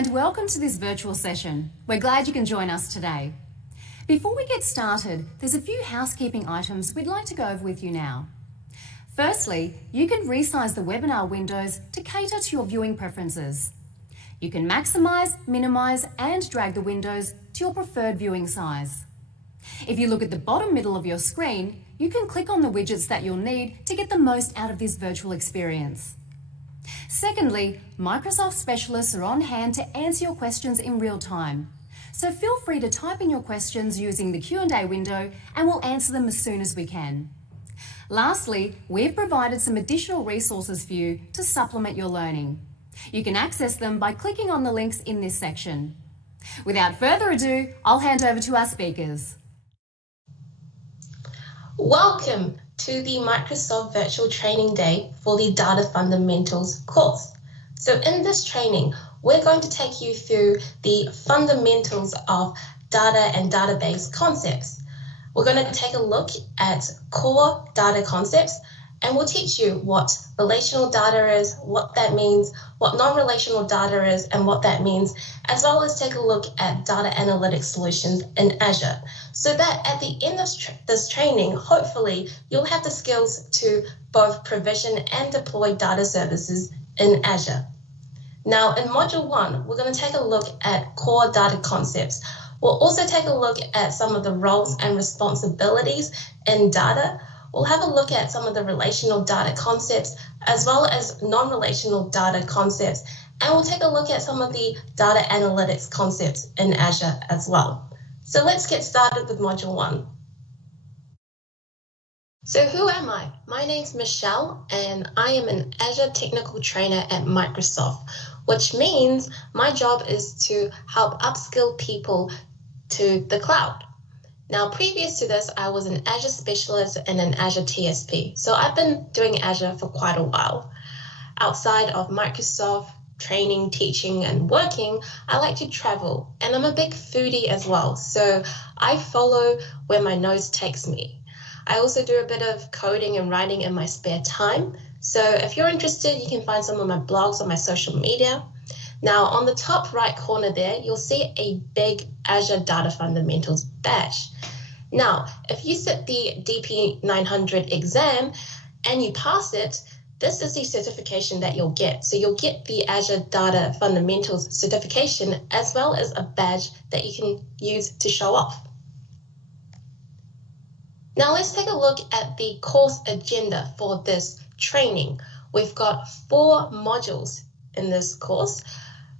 and welcome to this virtual session. We're glad you can join us today. Before we get started, there's a few housekeeping items we'd like to go over with you now. Firstly, you can resize the webinar windows to cater to your viewing preferences. You can maximize, minimize, and drag the windows to your preferred viewing size. If you look at the bottom middle of your screen, you can click on the widgets that you'll need to get the most out of this virtual experience. Secondly, Microsoft specialists are on hand to answer your questions in real time. So feel free to type in your questions using the Q&A window and we'll answer them as soon as we can. Lastly, we've provided some additional resources for you to supplement your learning. You can access them by clicking on the links in this section. Without further ado, I'll hand over to our speakers. Welcome to the Microsoft Virtual Training Day for the Data Fundamentals course. So in this training, we're going to take you through the fundamentals of data and database concepts. We're going to take a look at core data concepts, and we'll teach you what relational data is, what that means, what non-relational data is, and what that means, as well as take a look at data analytics solutions in Azure, so that at the end of this training, hopefully, you'll have the skills to both provision and deploy data services in Azure. Now, in Module 1, we're going to take a look at core data concepts. We'll also take a look at some of the roles and responsibilities in data. We'll have a look at some of the relational data concepts as well as non-relational data concepts, and we'll take a look at some of the data analytics concepts in Azure as well. So let's get started with Module 1. So who am I? My name's Michelle, and I am an Azure Technical Trainer at Microsoft, which means my job is to help upskill people to the cloud. Now, previous to this, I was an Azure specialist and an Azure TSP. So I've been doing Azure for quite a while. Outside of Microsoft training, teaching, and working, I like to travel, and I'm a big foodie as well. So I follow where my nose takes me. I also do a bit of coding and writing in my spare time. So if you're interested, you can find some of my blogs on my social media. Now, on the top right corner there, you'll see a big Azure Data Fundamentals badge. Now, if you sit the DP900 exam and you pass it, this is the certification that you'll get. So you'll get the Azure Data Fundamentals certification as well as a badge that you can use to show off. Now let's take a look at the course agenda for this training. We've got 4 modules in this course,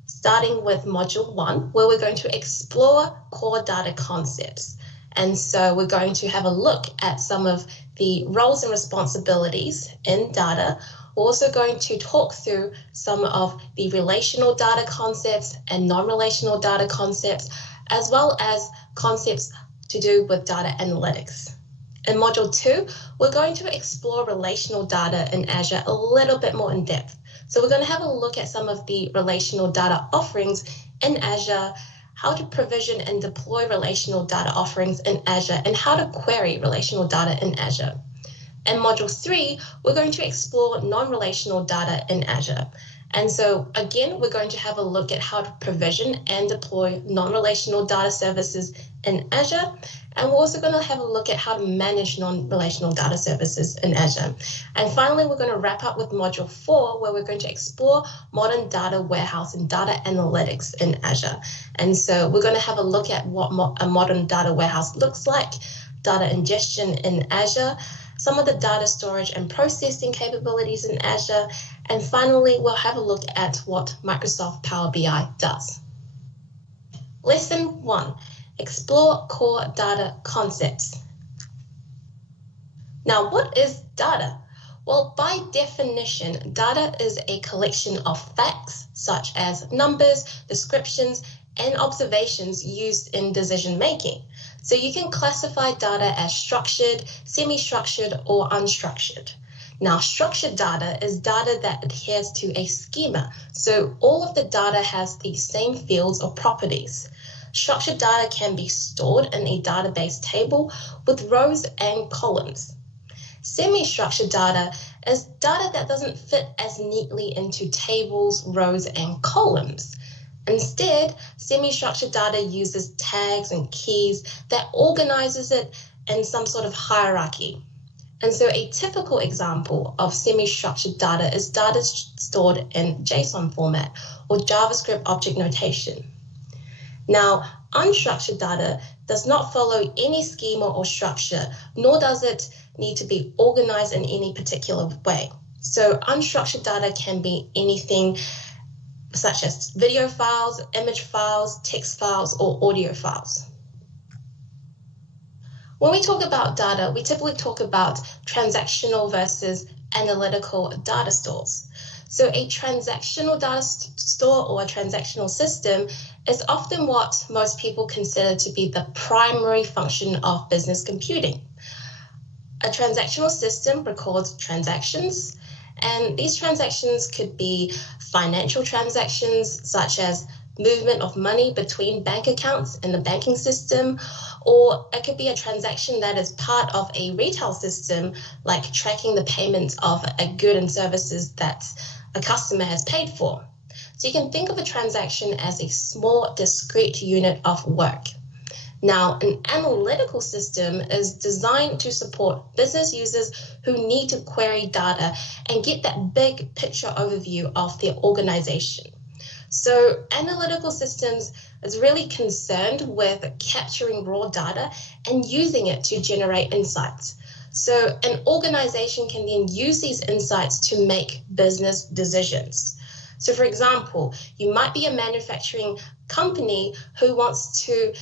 starting with Module 1, where we're going to explore core data concepts. And so we're going to have a look at some of the roles and responsibilities in data. We're also going to talk through some of the relational data concepts and non-relational data concepts, as well as concepts to do with data analytics. In Module 2, we're going to explore relational data in Azure a little bit more in depth. So we're going to have a look at some of the relational data offerings in Azure, how to provision and deploy relational data offerings in Azure, and how to query relational data in Azure. In Module 3, we're going to explore non-relational data in Azure. And so again, we're going to have a look at how to provision and deploy non-relational data services in Azure. And we're also going to have a look at how to manage non-relational data services in Azure. And finally, we're going to wrap up with Module 4, where we're going to explore modern data warehouse and data analytics in Azure. And so we're going to have a look at what a modern data warehouse looks like, data ingestion in Azure, some of the data storage and processing capabilities in Azure, and finally, we'll have a look at what Microsoft Power BI does. Lesson 1. Explore core data concepts. Now, what is data? Well, by definition, data is a collection of facts such as numbers, descriptions, and observations used in decision making. So you can classify data as structured, semi-structured, or unstructured. Now, structured data is data that adheres to a schema. So all of the data has the same fields or properties. Structured data can be stored in a database table with rows and columns. Semi-structured data is data that doesn't fit as neatly into tables, rows, and columns. Instead, semi-structured data uses tags and keys that organizes it in some sort of hierarchy. And so a typical example of semi-structured data is data stored in JSON format or JavaScript object notation. Now, unstructured data does not follow any schema or structure, nor does it need to be organized in any particular way. So unstructured data can be anything such as video files, image files, text files, or audio files. When we talk about data, we typically talk about transactional versus analytical data stores. So a transactional data store or a transactional system is often what most people consider to be the primary function of business computing. A transactional system records transactions, and these transactions could be financial transactions such as movement of money between bank accounts in the banking system, or it could be a transaction that is part of a retail system, like tracking the payments of a good and services that a customer has paid for. So you can think of a transaction as a small, discrete unit of work. Now, an analytical system is designed to support business users who need to query data and get that big picture overview of their organization. So analytical systems is really concerned with capturing raw data and using it to generate insights. So an organization can then use these insights to make business decisions. So for example, you might be a manufacturing company who wants to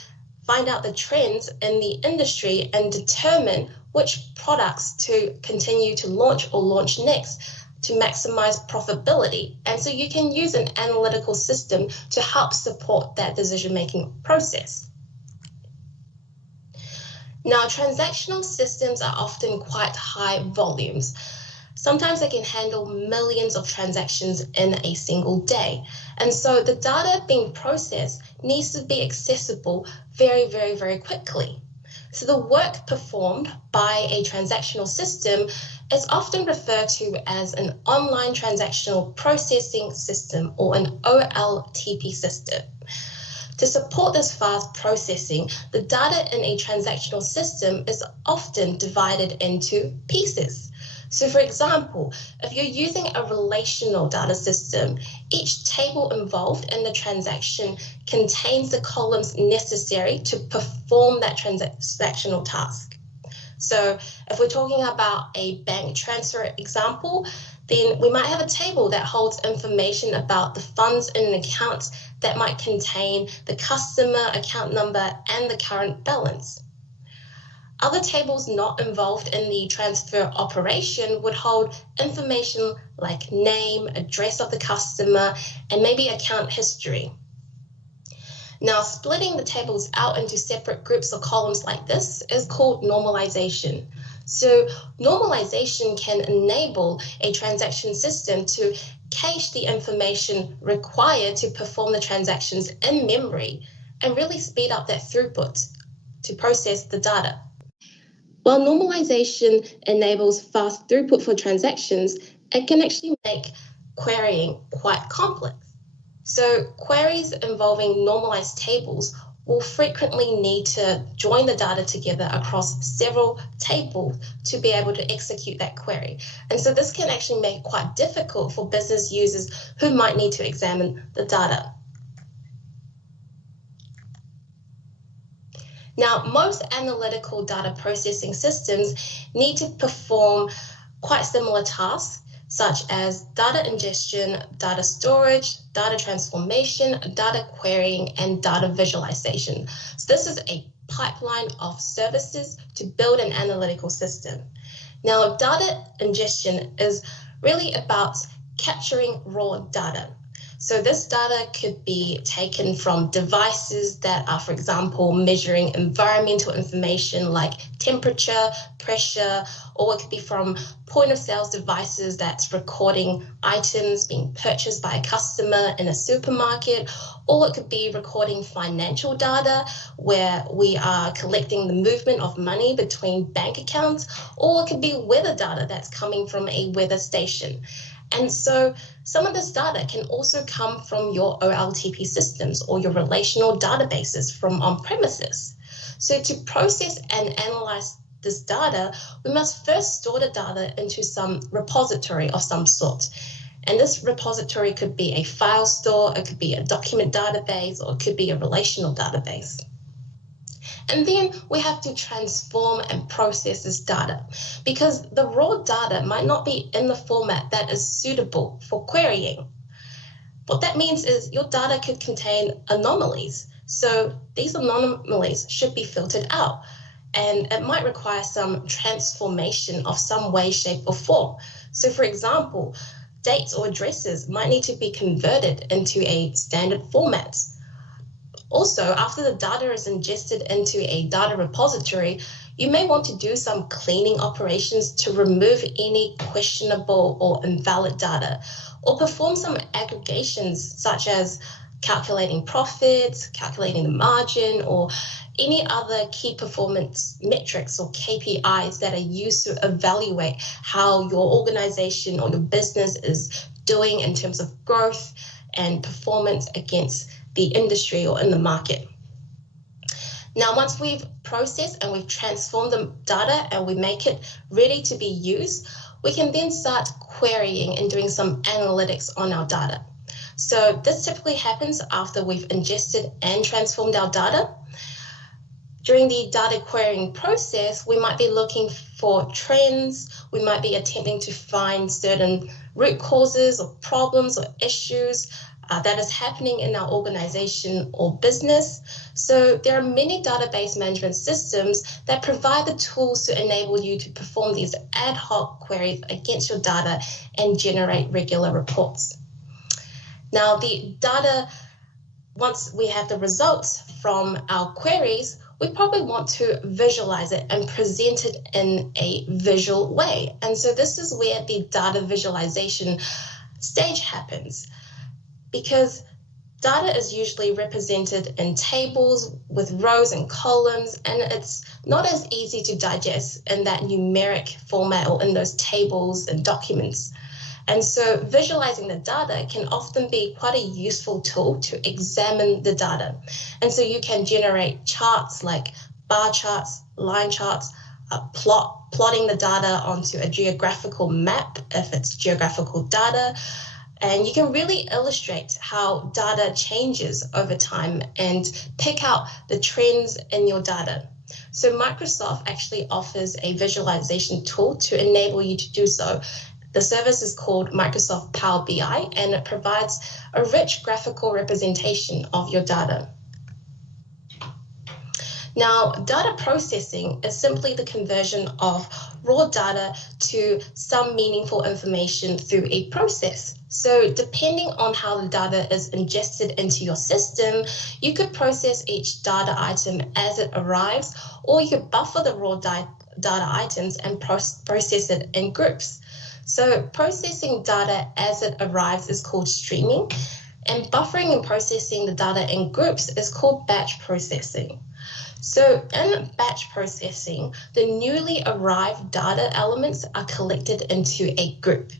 find out the trends in the industry and determine which products to continue to launch or launch next to maximize profitability. And so you can use an analytical system to help support that decision-making process. Now, transactional systems are often quite high volumes. Sometimes they can handle millions of transactions in a single day. And so the data being processed needs to be accessible very, very, very quickly. So the work performed by a transactional system is often referred to as an online transactional processing system or an OLTP system. To support this fast processing, the data in a transactional system is often divided into pieces. So for example, if you're using a relational data system, each table involved in the transaction contains the columns necessary to perform that transactional task. So if we're talking about a bank transfer example, then we might have a table that holds information about the funds in an account that might contain the customer account number and the current balance. Other tables not involved in the transfer operation would hold information like name, address of the customer, and maybe account history. Now, splitting the tables out into separate groups or columns like this is called normalization. So normalization can enable a transaction system to cache the information required to perform the transactions in memory and really speed up that throughput to process the data. While normalization enables fast throughput for transactions, it can actually make querying quite complex. So queries involving normalized tables will frequently need to join the data together across several tables to be able to execute that query. And so this can actually make it quite difficult for business users who might need to examine the data. Now, most analytical data processing systems need to perform quite similar tasks, such as data ingestion, data storage, data transformation, data querying, and data visualization. So this is a pipeline of services to build an analytical system. Now, data ingestion is really about capturing raw data. So this data could be taken from devices that are, for example, measuring environmental information like temperature, pressure, or it could be from point of sales devices that's recording items being purchased by a customer in a supermarket, or it could be recording financial data where we are collecting the movement of money between bank accounts, or it could be weather data that's coming from a weather station. And so some of this data can also come from your OLTP systems or your relational databases from on-premises. So to process and analyze this data, we must first store the data into some repository of some sort. And this repository could be a file store, it could be a document database, or it could be a relational database. And then we have to transform and process this data because the raw data might not be in the format that is suitable for querying. What that means is your data could contain anomalies. So these anomalies should be filtered out, and it might require some transformation of some way, shape, or form. So for example, dates or addresses might need to be converted into a standard format. Also, after the data is ingested into a data repository, you may want to do some cleaning operations to remove any questionable or invalid data, or perform some aggregations such as calculating profits, calculating the margin, or any other key performance metrics or KPIs that are used to evaluate how your organization or your business is doing in terms of growth and performance against the industry or in the market. Now, once we've processed and we've transformed the data and we make it ready to be used, we can then start querying and doing some analytics on our data. So this typically happens after we've ingested and transformed our data. During the data querying process, we might be looking for trends, we might be attempting to find certain root causes or problems or issues that is happening in our organization or business. So there are many database management systems that provide the tools to enable you to perform these ad hoc queries against your data and generate regular reports. Now, the data, once we have the results from our queries, we probably want to visualize it and present it in a visual way. And so this is where the data visualization stage happens, because data is usually represented in tables with rows and columns, and it's not as easy to digest in that numeric format or in those tables and documents. And so visualizing the data can often be quite a useful tool to examine the data. And so you can generate charts like bar charts, line charts, plotting the data onto a geographical map if it's geographical data. And you can really illustrate how data changes over time and pick out the trends in your data. So Microsoft actually offers a visualization tool to enable you to do so. The service is called Microsoft Power BI, and it provides a rich graphical representation of your data. Now, data processing is simply the conversion of raw data to some meaningful information through a process. So depending on how the data is ingested into your system, you could process each data item as it arrives, or you could buffer the raw data items and process it in groups. So processing data as it arrives is called streaming, and buffering and processing the data in groups is called batch processing. So in batch processing, the newly arrived data elements are collected into a group.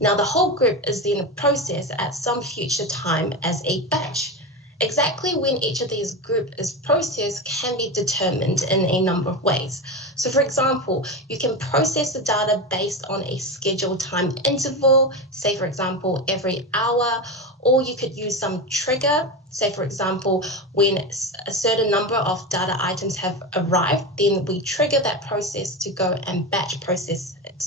Now the whole group is then processed at some future time as a batch. Exactly when each of these groups is processed can be determined in a number of ways. So for example, you can process the data based on a scheduled time interval, say for example, every hour, or you could use some trigger, say for example, when a certain number of data items have arrived, then we trigger that process to go and batch process it.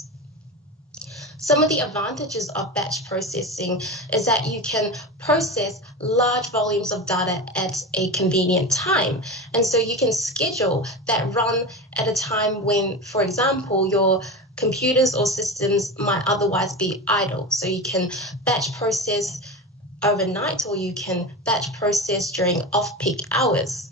Some of the advantages of batch processing is that you can process large volumes of data at a convenient time. And so you can schedule that run at a time when, for example, your computers or systems might otherwise be idle. So you can batch process overnight, or you can batch process during off-peak hours.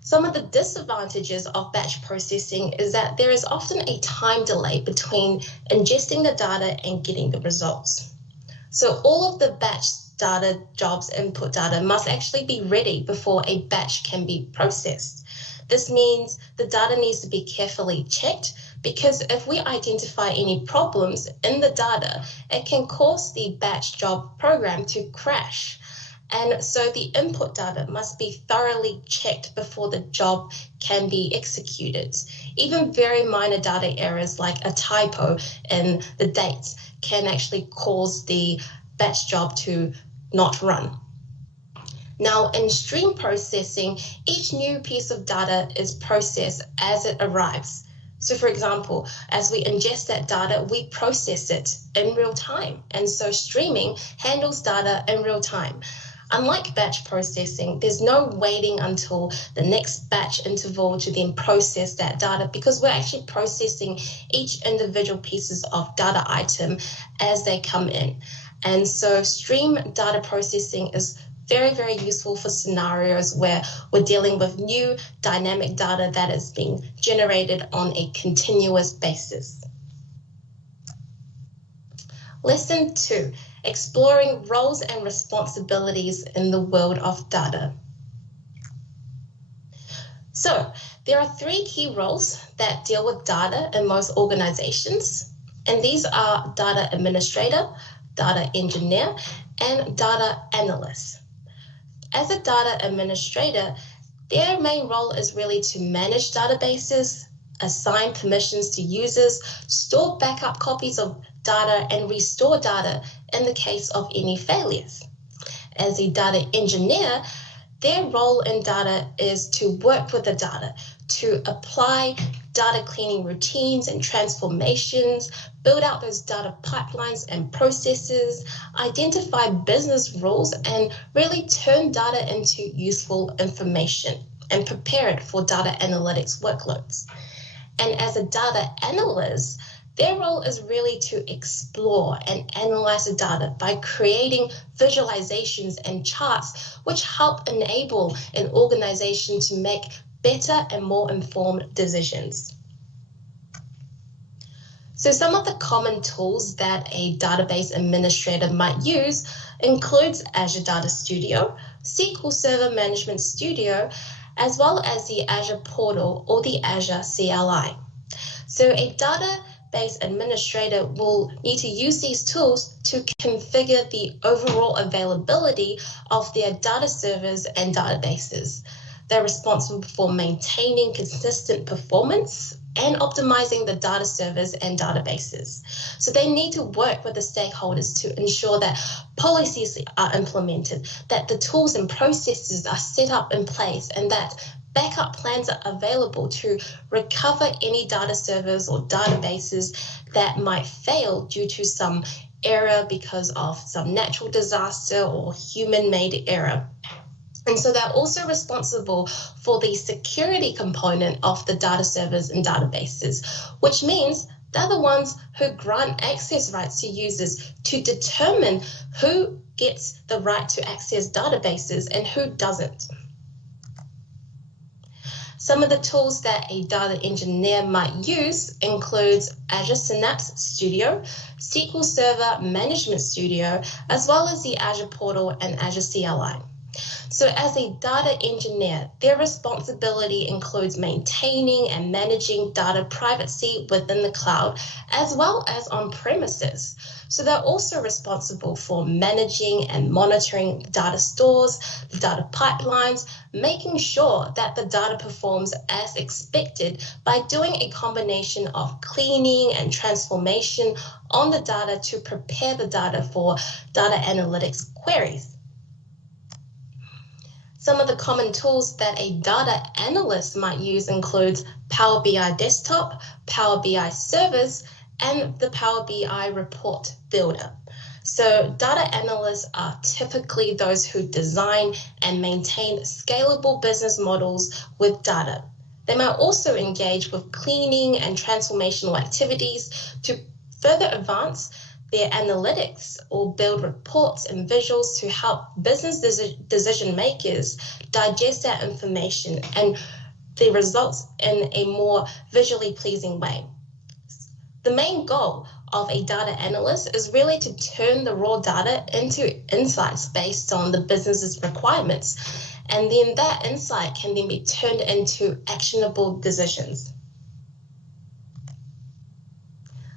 Some of the disadvantages of batch processing is that there is often a time delay between ingesting the data and getting the results. So all of the batch data jobs, input data, must actually be ready before a batch can be processed. This means the data needs to be carefully checked because if we identify any problems in the data, it can cause the batch job program to crash. And so the input data must be thoroughly checked before the job can be executed. Even very minor data errors like a typo in the dates can actually cause the batch job to not run. Now, in stream processing, each new piece of data is processed as it arrives. So for example, as we ingest that data, we process it in real time. And so streaming handles data in real time. Unlike batch processing, there's no waiting until the next batch interval to then process that data, because we're actually processing each individual pieces of data item as they come in. And so stream data processing is very, very useful for scenarios where we're dealing with new dynamic data that is being generated on a continuous basis. Lesson 2, exploring roles and responsibilities in the world of data. So there are 3 key roles that deal with data in most organizations, and these are data administrator, data engineer, and data analyst. As a data administrator, their main role is really to manage databases, assign permissions to users, store backup copies of data, and restore data in the case of any failures. As a data engineer, their role in data is to work with the data, to apply data cleaning routines and transformations, build out those data pipelines and processes, identify business rules, and really turn data into useful information and prepare it for data analytics workloads. And as a data analyst, their role is really to explore and analyze the data by creating visualizations and charts which help enable an organization to make better and more informed decisions. So some of the common tools that a database administrator might use includes Azure Data Studio, SQL Server Management Studio, as well as the Azure Portal or the Azure CLI. So a database administrator will need to use these tools to configure the overall availability of their data servers and databases. They're responsible for maintaining consistent performance and optimizing the data servers and databases. So they need to work with the stakeholders to ensure that policies are implemented, that the tools and processes are set up in place, and that backup plans are available to recover any data servers or databases that might fail due to some error because of some natural disaster or human-made error. And so they're also responsible for the security component of the data servers and databases, which means they're the ones who grant access rights to users to determine who gets the right to access databases and who doesn't. Some of the tools that a data engineer might use includes Azure Synapse Studio, SQL Server Management Studio, as well as the Azure Portal and Azure CLI. So as a data engineer, their responsibility includes maintaining and managing data privacy within the cloud, as well as on premises. So they're also responsible for managing and monitoring the data stores, the data pipelines, making sure that the data performs as expected by doing a combination of cleaning and transformation on the data to prepare the data for data analytics queries. Some of the common tools that a data analyst might use includes Power BI Desktop, Power BI Service, and the Power BI Report Builder. So data analysts are typically those who design and maintain scalable business models with data. They might also engage with cleaning and transformational activities to further advance their analytics or build reports and visuals to help business decision makers digest that information and the results in a more visually pleasing way. The main goal of a data analyst is really to turn the raw data into insights based on the business's requirements, and then that insight can then be turned into actionable decisions.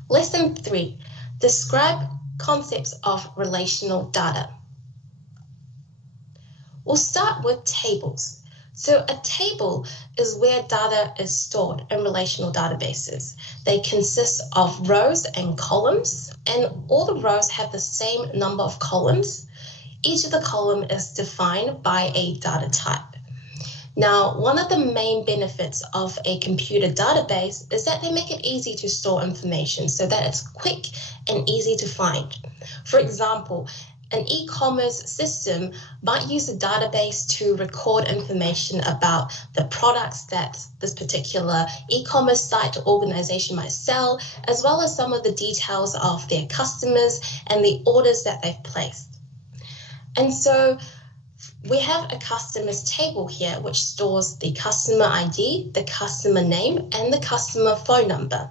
Lesson 3, describe concepts of relational data. We'll start with tables. So a table is where data is stored in relational databases. They consist of rows and columns, and all the rows have the same number of columns. Each of the column is defined by a data type. Now, one of the main benefits of a computer database is that they make it easy to store information so that it's quick and easy to find. For example, an e-commerce system might use a database to record information about the products that this particular e-commerce site or organization might sell, as well as some of the details of their customers and the orders that they've placed. And so we have a customers table here, which stores the customer ID, the customer name, and the customer phone number.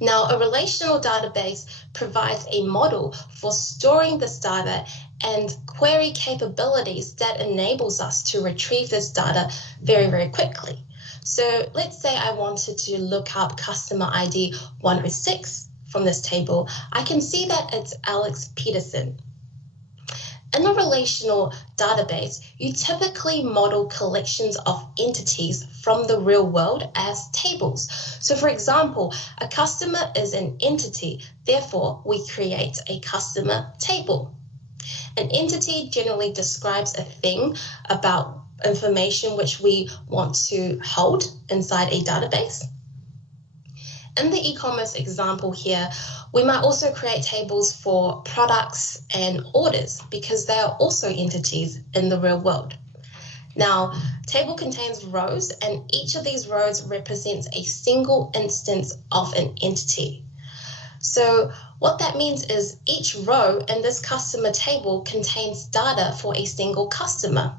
Now, a relational database provides a model for storing this data and query capabilities that enables us to retrieve this data very, very quickly. So let's say I wanted to look up customer ID 106 from this table. I can see that it's Alex Peterson. In a relational database, you typically model collections of entities from the real world as tables. So for example, a customer is an entity, therefore we create a customer table. An entity generally describes a thing about information which we want to hold inside a database. In the e-commerce example here, we might also create tables for products and orders because they are also entities in the real world. Now, table contains rows, and each of these rows represents a single instance of an entity. So what that means is each row in this customer table contains data for a single customer,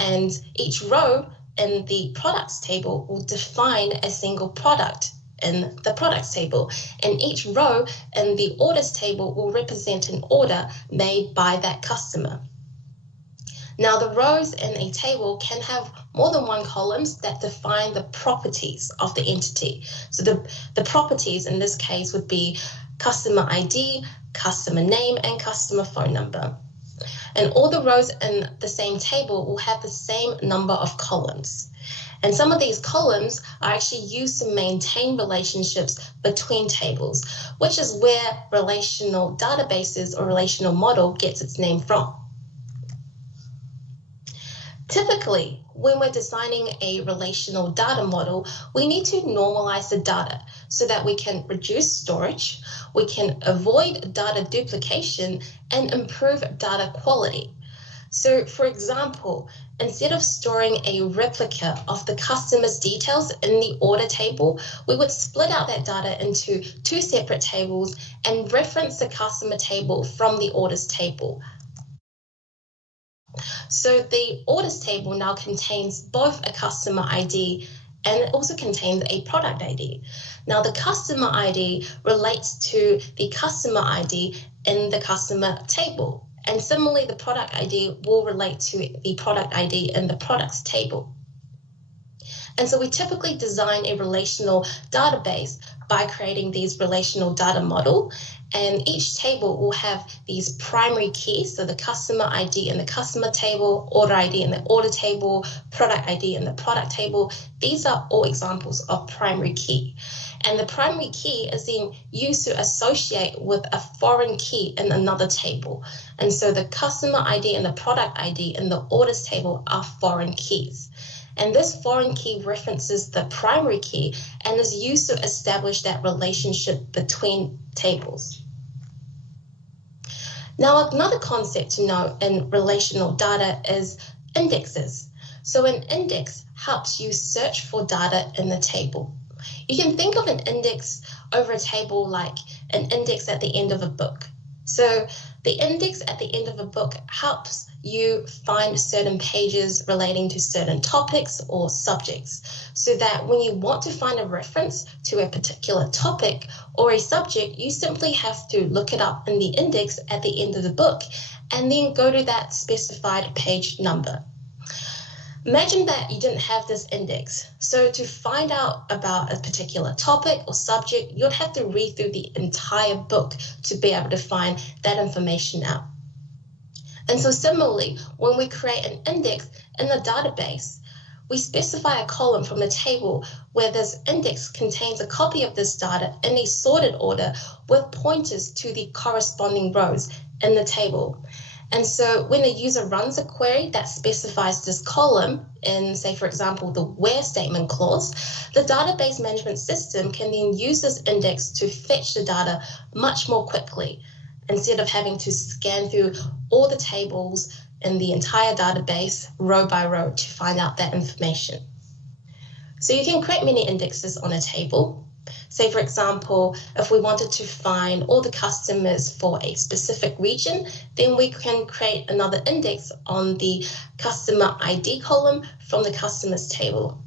and each row in the products table will define a single product in the products table, and each row in the orders table will represent an order made by that customer. Now, the rows in a table can have more than one columns that define the properties of the entity. So the properties in this case would be customer ID, customer name, and customer phone number. And all the rows in the same table will have the same number of columns. And some of these columns are actually used to maintain relationships between tables, which is where relational databases or relational model gets its name from. Typically, when we're designing a relational data model, we need to normalize the data so that we can reduce storage, we can avoid data duplication, and improve data quality. So, for example, instead of storing a replica of the customer's details in the order table, we would split out that data into two separate tables and reference the customer table from the orders table. So the orders table now contains both a customer ID and it also contains a product ID. Now the customer ID relates to the customer ID in the customer table. And similarly, the product ID will relate to the product ID in the products table. And so we typically design a relational database by creating these relational data model. And each table will have these primary keys, so the customer ID in the customer table, order ID in the order table, product ID in the product table. These are all examples of primary key. And the primary key is then used to associate with a foreign key in another table. And so the customer ID and the product ID in the orders table are foreign keys. And this foreign key references the primary key and is used to establish that relationship between tables. Now, another concept to know in relational data is indexes. So an index helps you search for data in the table. You can think of an index over a table like an index at the end of a book. So the index at the end of a book helps you find certain pages relating to certain topics or subjects, so that when you want to find a reference to a particular topic or a subject, you simply have to look it up in the index at the end of the book and then go to that specified page number. Imagine that you didn't have this index. So to find out about a particular topic or subject, you'd have to read through the entire book to be able to find that information out. And so similarly, when we create an index in the database, we specify a column from the table where this index contains a copy of this data in a sorted order with pointers to the corresponding rows in the table. And so when a user runs a query that specifies this column in, say, for example, the where statement clause, the database management system can then use this index to fetch the data much more quickly, instead of having to scan through all the tables in the entire database row by row to find out that information. So you can create many indexes on a table. Say, for example, if we wanted to find all the customers for a specific region, then we can create another index on the customer ID column from the customers table.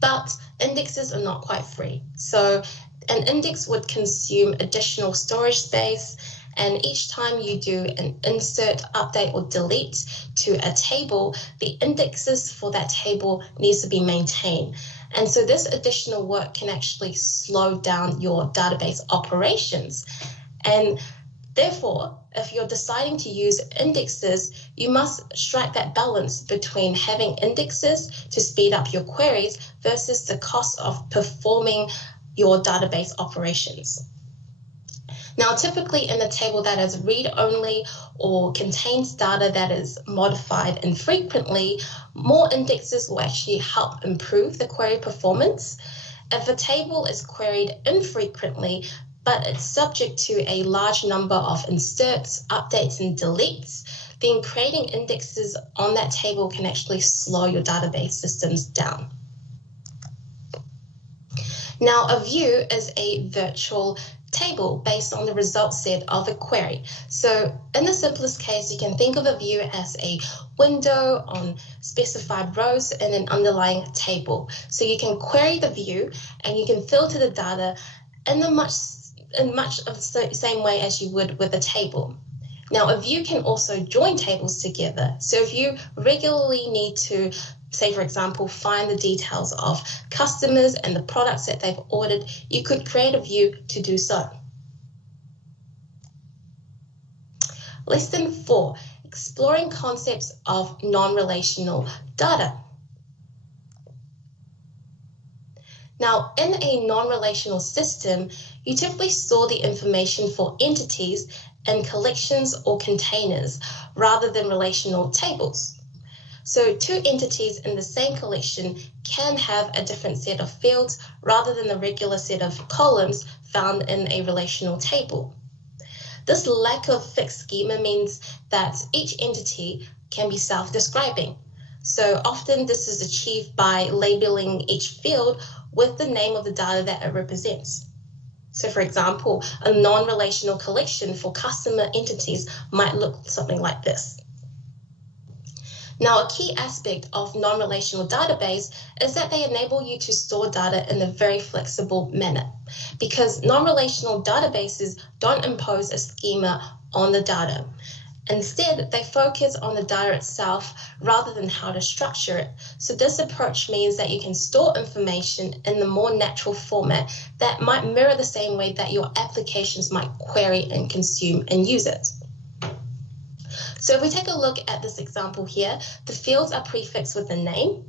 But indexes are not quite free. So an index would consume additional storage space, and each time you do an insert, update, or delete to a table, the indexes for that table needs to be maintained. And so this additional work can actually slow down your database operations. And therefore, if you're deciding to use indexes, you must strike that balance between having indexes to speed up your queries versus the cost of performing your database operations. Now, typically in a table that is read-only or contains data that is modified infrequently, more indexes will actually help improve the query performance. If a table is queried infrequently, but it's subject to a large number of inserts, updates, and deletes, then creating indexes on that table can actually slow your database systems down. Now, a view is a virtual table based on the result set of a query. So in the simplest case, you can think of a view as a window on specified rows in an underlying table. So you can query the view and you can filter the data in much of the same way as you would with a table. Now, a view can also join tables together. So if you regularly need to, say, for example, find the details of customers and the products that they've ordered, you could create a view to do so. Lesson 4, exploring concepts of non-relational data. Now, in a non-relational system, you typically store the information for entities in collections or containers rather than relational tables. So two entities in the same collection can have a different set of fields rather than the regular set of columns found in a relational table. This lack of fixed schema means that each entity can be self-describing. So often this is achieved by labeling each field with the name of the data that it represents. So for example, a non-relational collection for customer entities might look something like this. Now, a key aspect of non-relational database is that they enable you to store data in a very flexible manner, because non-relational databases don't impose a schema on the data. Instead, they focus on the data itself rather than how to structure it. So this approach means that you can store information in the more natural format that might mirror the same way that your applications might query and consume and use it. So if we take a look at this example here, the fields are prefixed with a name,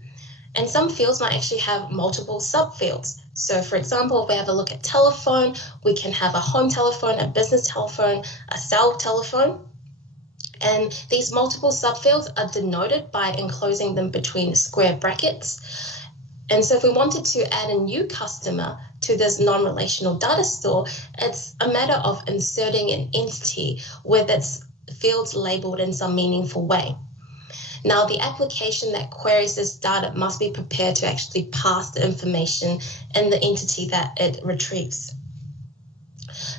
and some fields might actually have multiple subfields. So for example, if we have a look at telephone, we can have a home telephone, a business telephone, a cell telephone. And these multiple subfields are denoted by enclosing them between square brackets. And so if we wanted to add a new customer to this non-relational data store, it's a matter of inserting an entity with its fields labeled in some meaningful way. Now, the application that queries this data must be prepared to actually pass the information in the entity that it retrieves.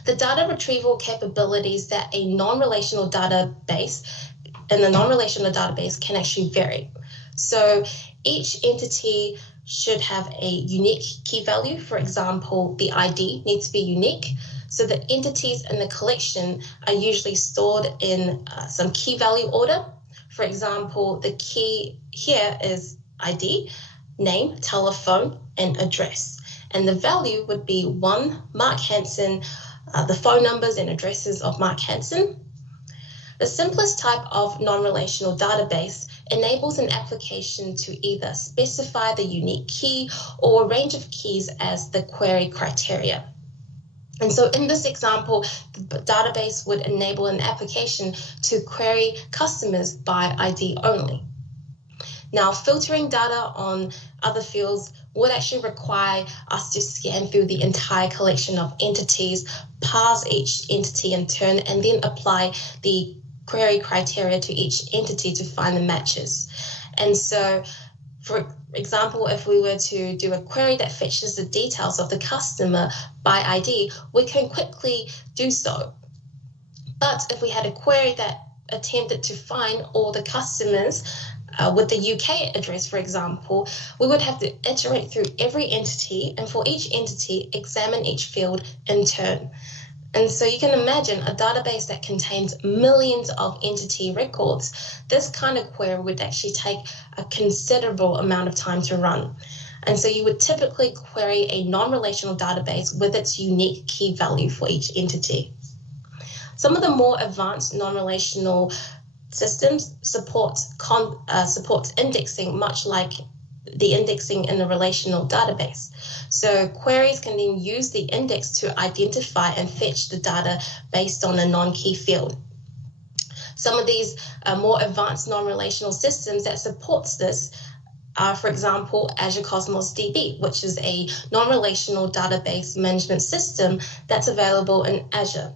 The data retrieval capabilities that a non-relational database can actually vary. So each entity should have a unique key value. For example, the ID needs to be unique. So the entities in the collection are usually stored in some key value order. For example, the key here is ID, name, telephone, and address. And the value would be 1, Mark Hansen, the phone numbers and addresses of Mark Hansen. The simplest type of non-relational database enables an application to either specify the unique key or a range of keys as the query criteria. And so in this example, the database would enable an application to query customers by ID only. Now, filtering data on other fields would actually require us to scan through the entire collection of entities, parse each entity in turn, and then apply the query criteria to each entity to find the matches. And so, for example, if we were to do a query that fetches the details of the customer by ID, we can quickly do so. But if we had a query that attempted to find all the customers with the UK address, for example, we would have to iterate through every entity, and for each entity, examine each field in turn. And so you can imagine a database that contains millions of entity records. This kind of query would actually take a considerable amount of time to run. And so you would typically query a non-relational database with its unique key value for each entity. Some of the more advanced non-relational systems supports indexing, much like the indexing in a relational database. So queries can then use the index to identify and fetch the data based on a non-key field. Some of these more advanced non-relational systems that supports this are, for example, Azure Cosmos DB, which is a non-relational database management system that's available in Azure.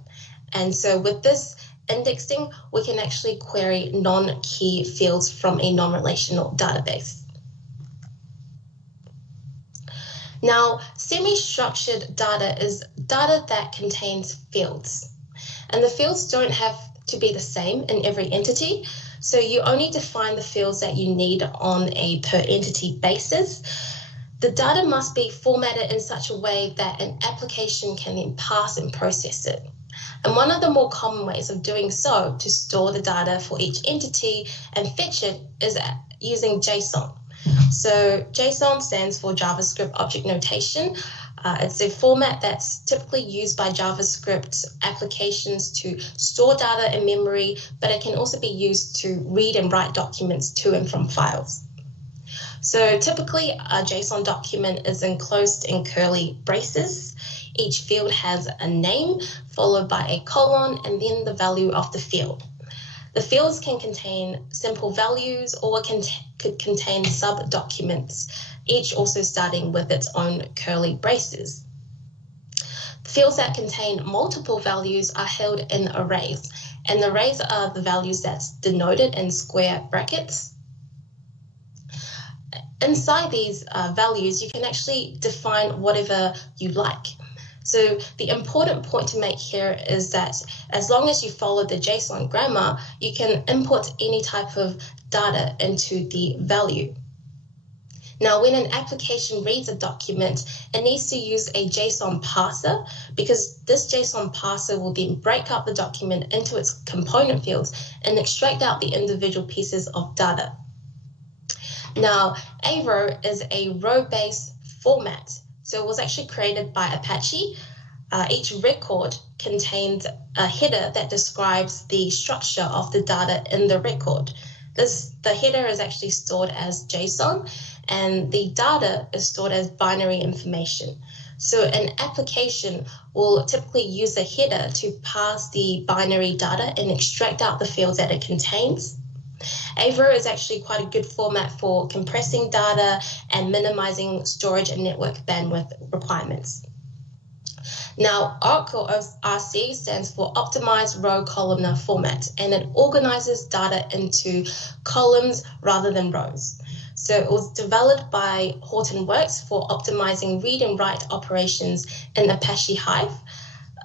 And so with this indexing, we can actually query non-key fields from a non-relational database. Now, semi-structured data is data that contains fields, and the fields don't have to be the same in every entity, so you only define the fields that you need on a per entity basis. The data must be formatted in such a way that an application can then parse and process it. And one of the more common ways of doing so to store the data for each entity and fetch it is using JSON. So JSON stands for JavaScript Object Notation. It's a format that's typically used by JavaScript applications to store data in memory, but it can also be used to read and write documents to and from files. So typically a JSON document is enclosed in curly braces. Each field has a name followed by a colon and then the value of the field. The fields can contain simple values or could contain sub-documents, each also starting with its own curly braces. Fields that contain multiple values are held in arrays, and arrays are the values that's denoted in square brackets. Inside these values, you can actually define whatever you like. So the important point to make here is that as long as you follow the JSON grammar, you can import any type of data into the value. Now, when an application reads a document, it needs to use a JSON parser, because this JSON parser will then break up the document into its component fields and extract out the individual pieces of data. Now, a row is a row-based format. So it was actually created by Apache. Each record contains a header that describes the structure of the data in the record. The header is actually stored as JSON, and the data is stored as binary information. So an application will typically use a header to parse the binary data and extract out the fields that it contains. Azure is actually quite a good format for compressing data and minimizing storage and network bandwidth requirements. Now, ORC or RC stands for Optimized Row Columnar Format, and it organizes data into columns rather than rows. So it was developed by Hortonworks for optimizing read and write operations in Apache Hive.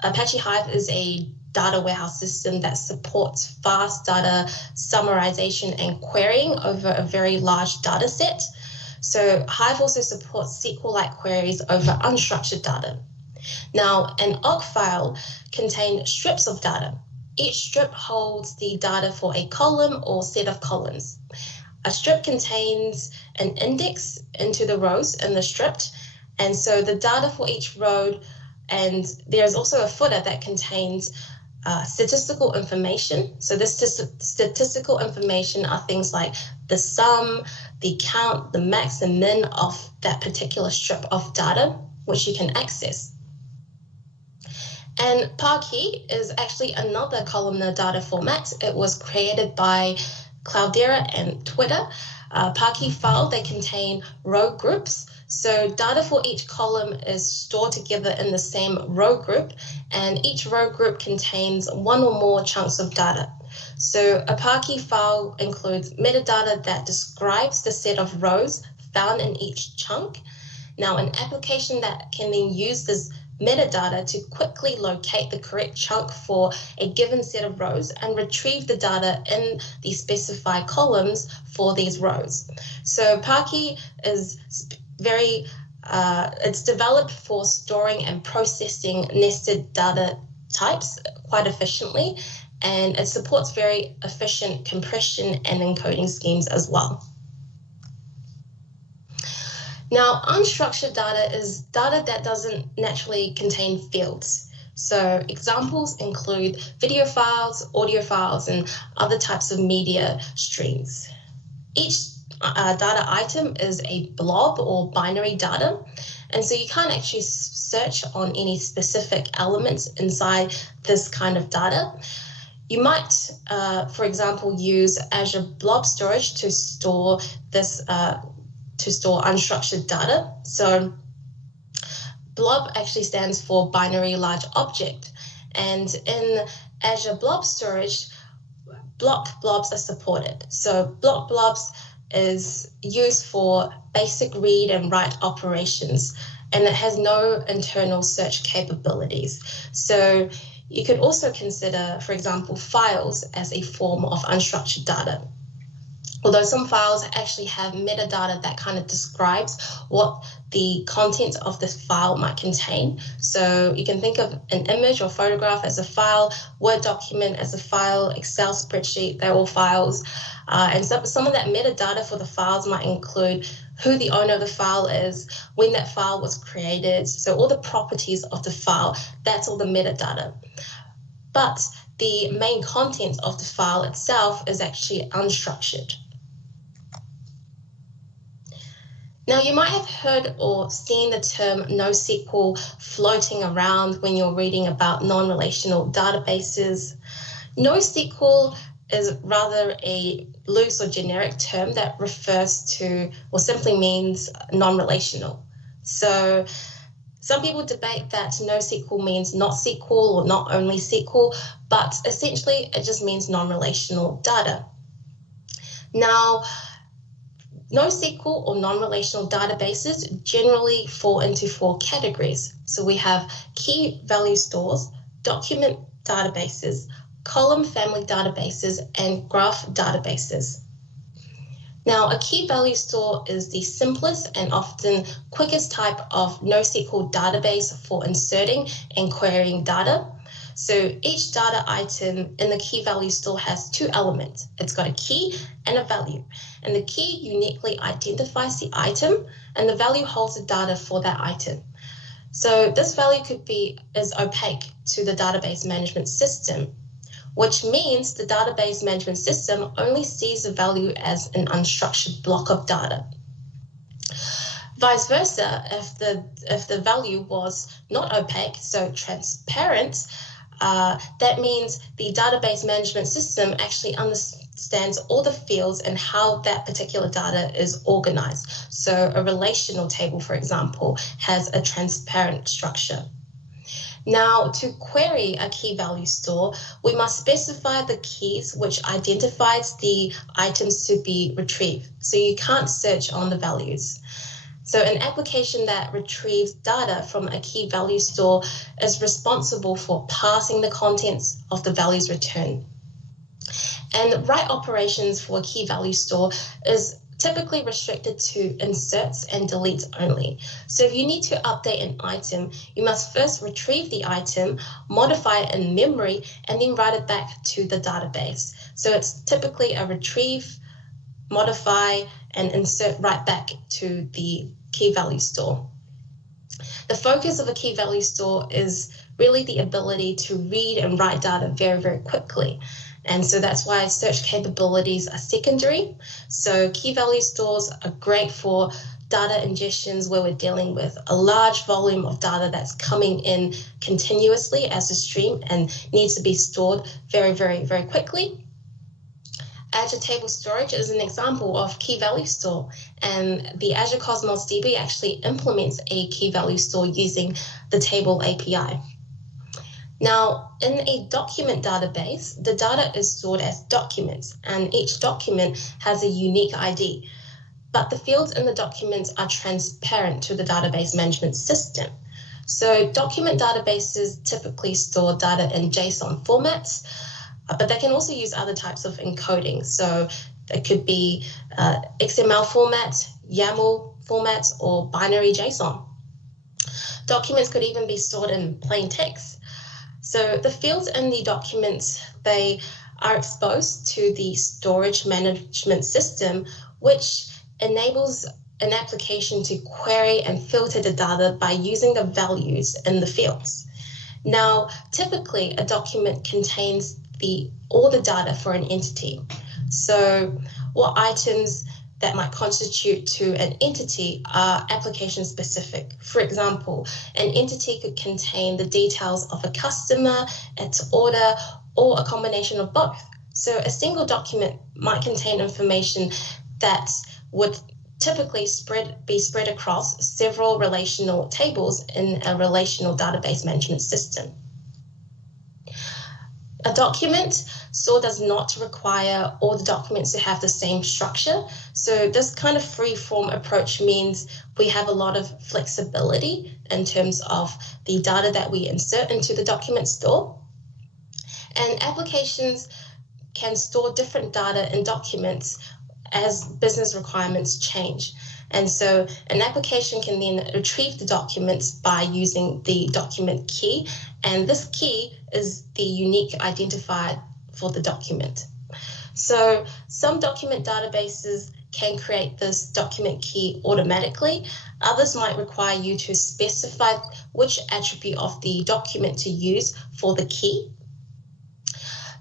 Apache Hive is a data warehouse system that supports fast data summarization and querying over a very large data set. So Hive also supports SQL-like queries over unstructured data. Now, an ORC file contains strips of data. each strip holds the data for a column or set of columns. A strip contains an index into the rows in the strip, and so the data for each row, and there's also a footer that contains statistical information. So this statistical information are things like the sum, the count, the max and min of that particular strip of data, which you can access. And Parquet is actually another columnar data format. It was created by Cloudera and Twitter. Parquet file, they contain row groups. So data for each column is stored together in the same row group, and each row group contains one or more chunks of data. So a Parquet file includes metadata that describes the set of rows found in each chunk. Now, an application that can then use this metadata to quickly locate the correct chunk for a given set of rows and retrieve the data in the specified columns for these rows. So Parquet is it's developed for storing and processing nested data types quite efficiently, and it supports very efficient compression and encoding schemes as well. Now, unstructured data is data that doesn't naturally contain fields. So examples include video files, audio files, and other types of media streams. Each data item is a blob or binary data, and so you can't actually search on any specific elements inside this kind of data. You might, for example, use Azure Blob Storage to store this unstructured data. So blob actually stands for binary large object, and in Azure Blob Storage, block blobs are supported. So block blobs is used for basic read and write operations, and it has no internal search capabilities. So you could also consider, for example, files as a form of unstructured data. Although some files actually have metadata that kind of describes what the content of this file might contain. So you can think of an image or photograph as a file, Word document as a file, Excel spreadsheet, they're all files. And some of that metadata for the files might include who the owner of the file is, when that file was created. So all the properties of the file, that's all the metadata. But the main content of the file itself is actually unstructured. Now, you might have heard or seen the term NoSQL floating around when you're reading about non-relational databases. NoSQL is rather a loose or generic term that refers to or simply means non-relational. So some people debate that NoSQL means not SQL or not only SQL, but essentially it just means non-relational data. Now, NoSQL or non-relational databases generally fall into 4 categories. So we have key value stores, document databases, column family databases, and graph databases. Now, a key value store is the simplest and often quickest type of NoSQL database for inserting and querying data. So each data item in the key value store has 2 elements. It's got a key and a value. And the key uniquely identifies the item, and the value holds the data for that item. So this value is opaque to the database management system, which means the database management system only sees the value as an unstructured block of data. Vice versa, if the value was not opaque, so transparent, that means the database management system actually understands all the fields and how that particular data is organized. So a relational table, for example, has a transparent structure. Now, to query a key value store, we must specify the keys which identifies the items to be retrieved. So you can't search on the values. So an application that retrieves data from a key value store is responsible for parsing the contents of the values returned. And write operations for a key value store is typically restricted to inserts and deletes only. So if you need to update an item, you must first retrieve the item, modify it in memory, and then write it back to the database. So it's typically a retrieve, modify, and insert right back to the key value store. The focus of a key value store is really the ability to read and write data very, very quickly. And so that's why search capabilities are secondary. So key value stores are great for data ingestions where we're dealing with a large volume of data that's coming in continuously as a stream and needs to be stored very, very, very quickly. Azure Table Storage is an example of key value store, and the Azure Cosmos DB actually implements a key value store using the table API. Now, in a document database, the data is stored as documents, and each document has a unique ID. But the fields in the documents are transparent to the database management system. So document databases typically store data in JSON formats, but they can also use other types of encoding. So it could be XML formats, YAML formats, or binary JSON. Documents could even be stored in plain text. So the fields in the documents, they are exposed to the storage management system, which enables an application to query and filter the data by using the values in the fields. Now, typically a document contains all the data for an entity. So what items that might constitute to an entity are application specific. For example, an entity could contain the details of a customer, its order, or a combination of both. So a single document might contain information that would typically be spread across several relational tables in a relational database management system. A document store does not require all the documents to have the same structure. So this kind of free-form approach means we have a lot of flexibility in terms of the data that we insert into the document store. And applications can store different data in documents as business requirements change. And so an application can then retrieve the documents by using the document key, and this key is the unique identifier for the document. So some document databases can create this document key automatically. Others might require you to specify which attribute of the document to use for the key.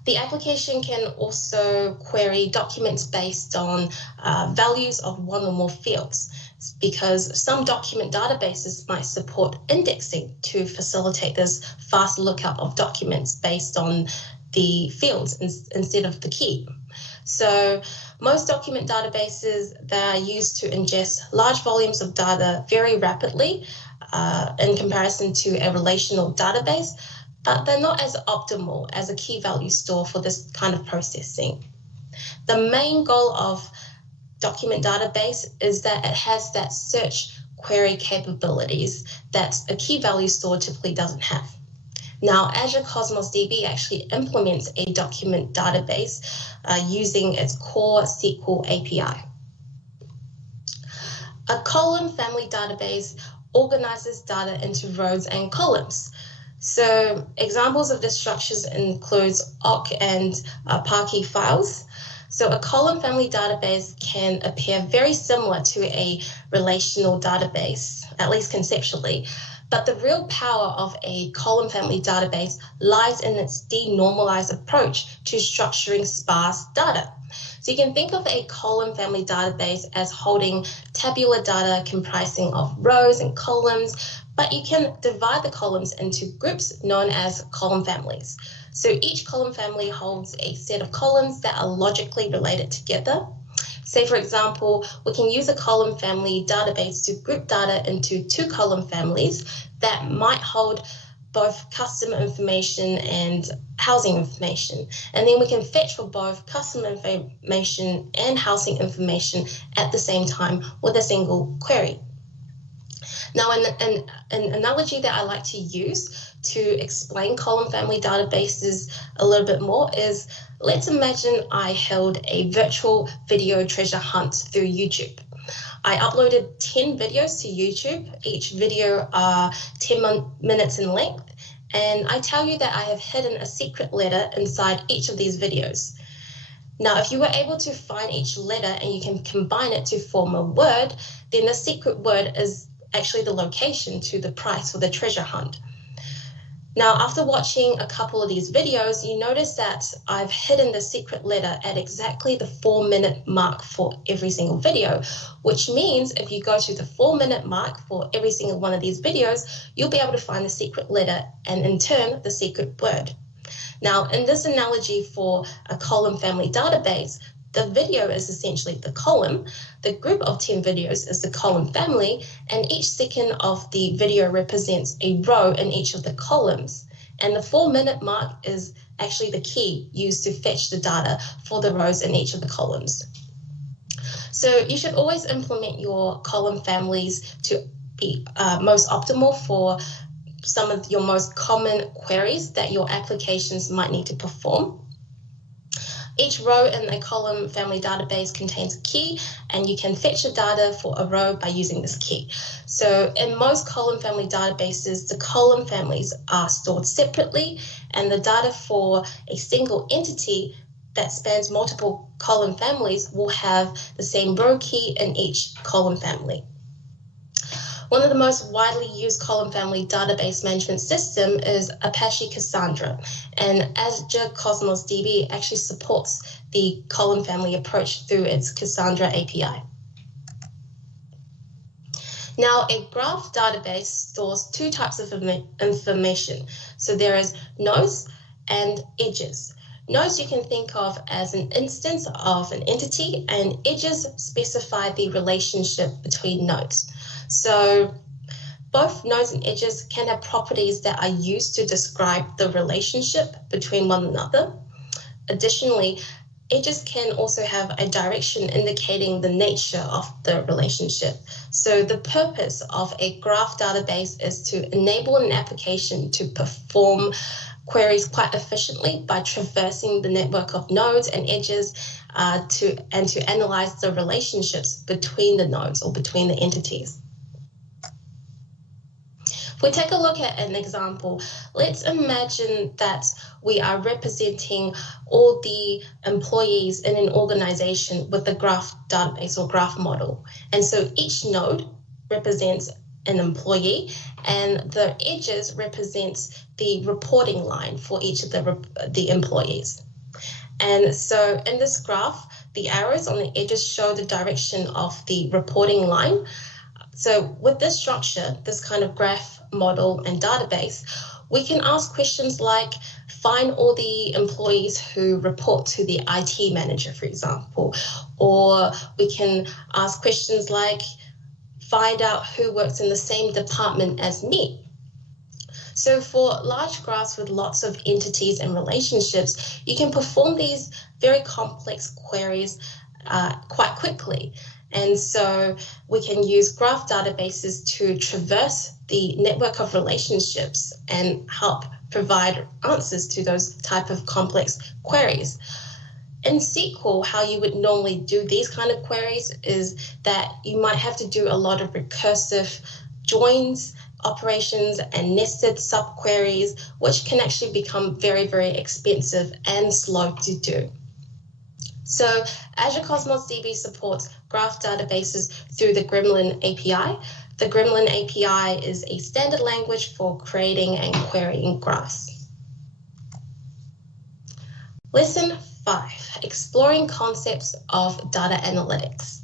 The application can also query documents based on values of one or more fields, because some document databases might support indexing to facilitate this fast lookup of documents based on the fields instead of the key. So most document databases, they are used to ingest large volumes of data very rapidly in comparison to a relational database, but they're not as optimal as a key value store for this kind of processing. The main goal of document database is that it has that search query capabilities that a key value store typically doesn't have. Now, Azure Cosmos DB actually implements a document database using its core SQL API. A column family database organizes data into rows and columns. So examples of this structures includes awk and parquet files. So a column family database can appear very similar to a relational database, at least conceptually. But the real power of a column family database lies in its denormalized approach to structuring sparse data. So you can think of a column family database as holding tabular data comprising of rows and columns, but you can divide the columns into groups known as column families. So each column family holds a set of columns that are logically related together. Say, for example, we can use a column family database to group data into two column families that might hold both customer information and housing information. And then we can fetch for both customer information and housing information at the same time with a single query. Now, an analogy that I like to use to explain column family databases a little bit more is, let's imagine I held a virtual video treasure hunt through YouTube. I uploaded 10 videos to YouTube. Each video are 10 minutes in length. And I tell you that I have hidden a secret letter inside each of these videos. Now, if you were able to find each letter and you can combine it to form a word, then the secret word is actually the location to the prize for the treasure hunt. Now, after watching a couple of these videos, you notice that I've hidden the secret letter at exactly the 4-minute mark for every single video, which means if you go to the 4-minute mark for every single one of these videos, you'll be able to find the secret letter and in turn, the secret word. Now, in this analogy for a column family database, the video is essentially the column, the group of 10 videos is the column family, and each second of the video represents a row in each of the columns. And the 4-minute mark is actually the key used to fetch the data for the rows in each of the columns. So you should always implement your column families to be most optimal for some of your most common queries that your applications might need to perform. Each row in a column family database contains a key, and you can fetch the data for a row by using this key. So in most column family databases, the column families are stored separately, and the data for a single entity that spans multiple column families will have the same row key in each column family. One of the most widely used column family database management system is Apache Cassandra, and Azure Cosmos DB actually supports the column family approach through its Cassandra API. Now, a graph database stores two types of information. So there is nodes and edges. Nodes you can think of as an instance of an entity, and edges specify the relationship between nodes. So both nodes and edges can have properties that are used to describe the relationship between one another. Additionally, edges can also have a direction indicating the nature of the relationship. So the purpose of a graph database is to enable an application to perform queries quite efficiently by traversing the network of nodes and edges to analyze the relationships between the nodes or between the entities. If we take a look at an example, let's imagine that we are representing all the employees in an organization with a graph database or graph model. And so each node represents an employee, and the edges represents the reporting line for each of the employees. And so in this graph, the arrows on the edges show the direction of the reporting line. So with this structure, this kind of graph model and database, we can ask questions like, find all the employees who report to the IT manager, for example, or we can ask questions like, find out who works in the same department as me. So for large graphs with lots of entities and relationships, you can perform these very complex queries quite quickly. And so we can use graph databases to traverse the network of relationships and help provide answers to those type of complex queries. In SQL, how you would normally do these kind of queries is that you might have to do a lot of recursive joins, operations, and nested subqueries, which can actually become very, very expensive and slow to do. So Azure Cosmos DB supports graph databases through the Gremlin API. The Gremlin API is a standard language for creating and querying graphs. Lesson 5, exploring concepts of data analytics.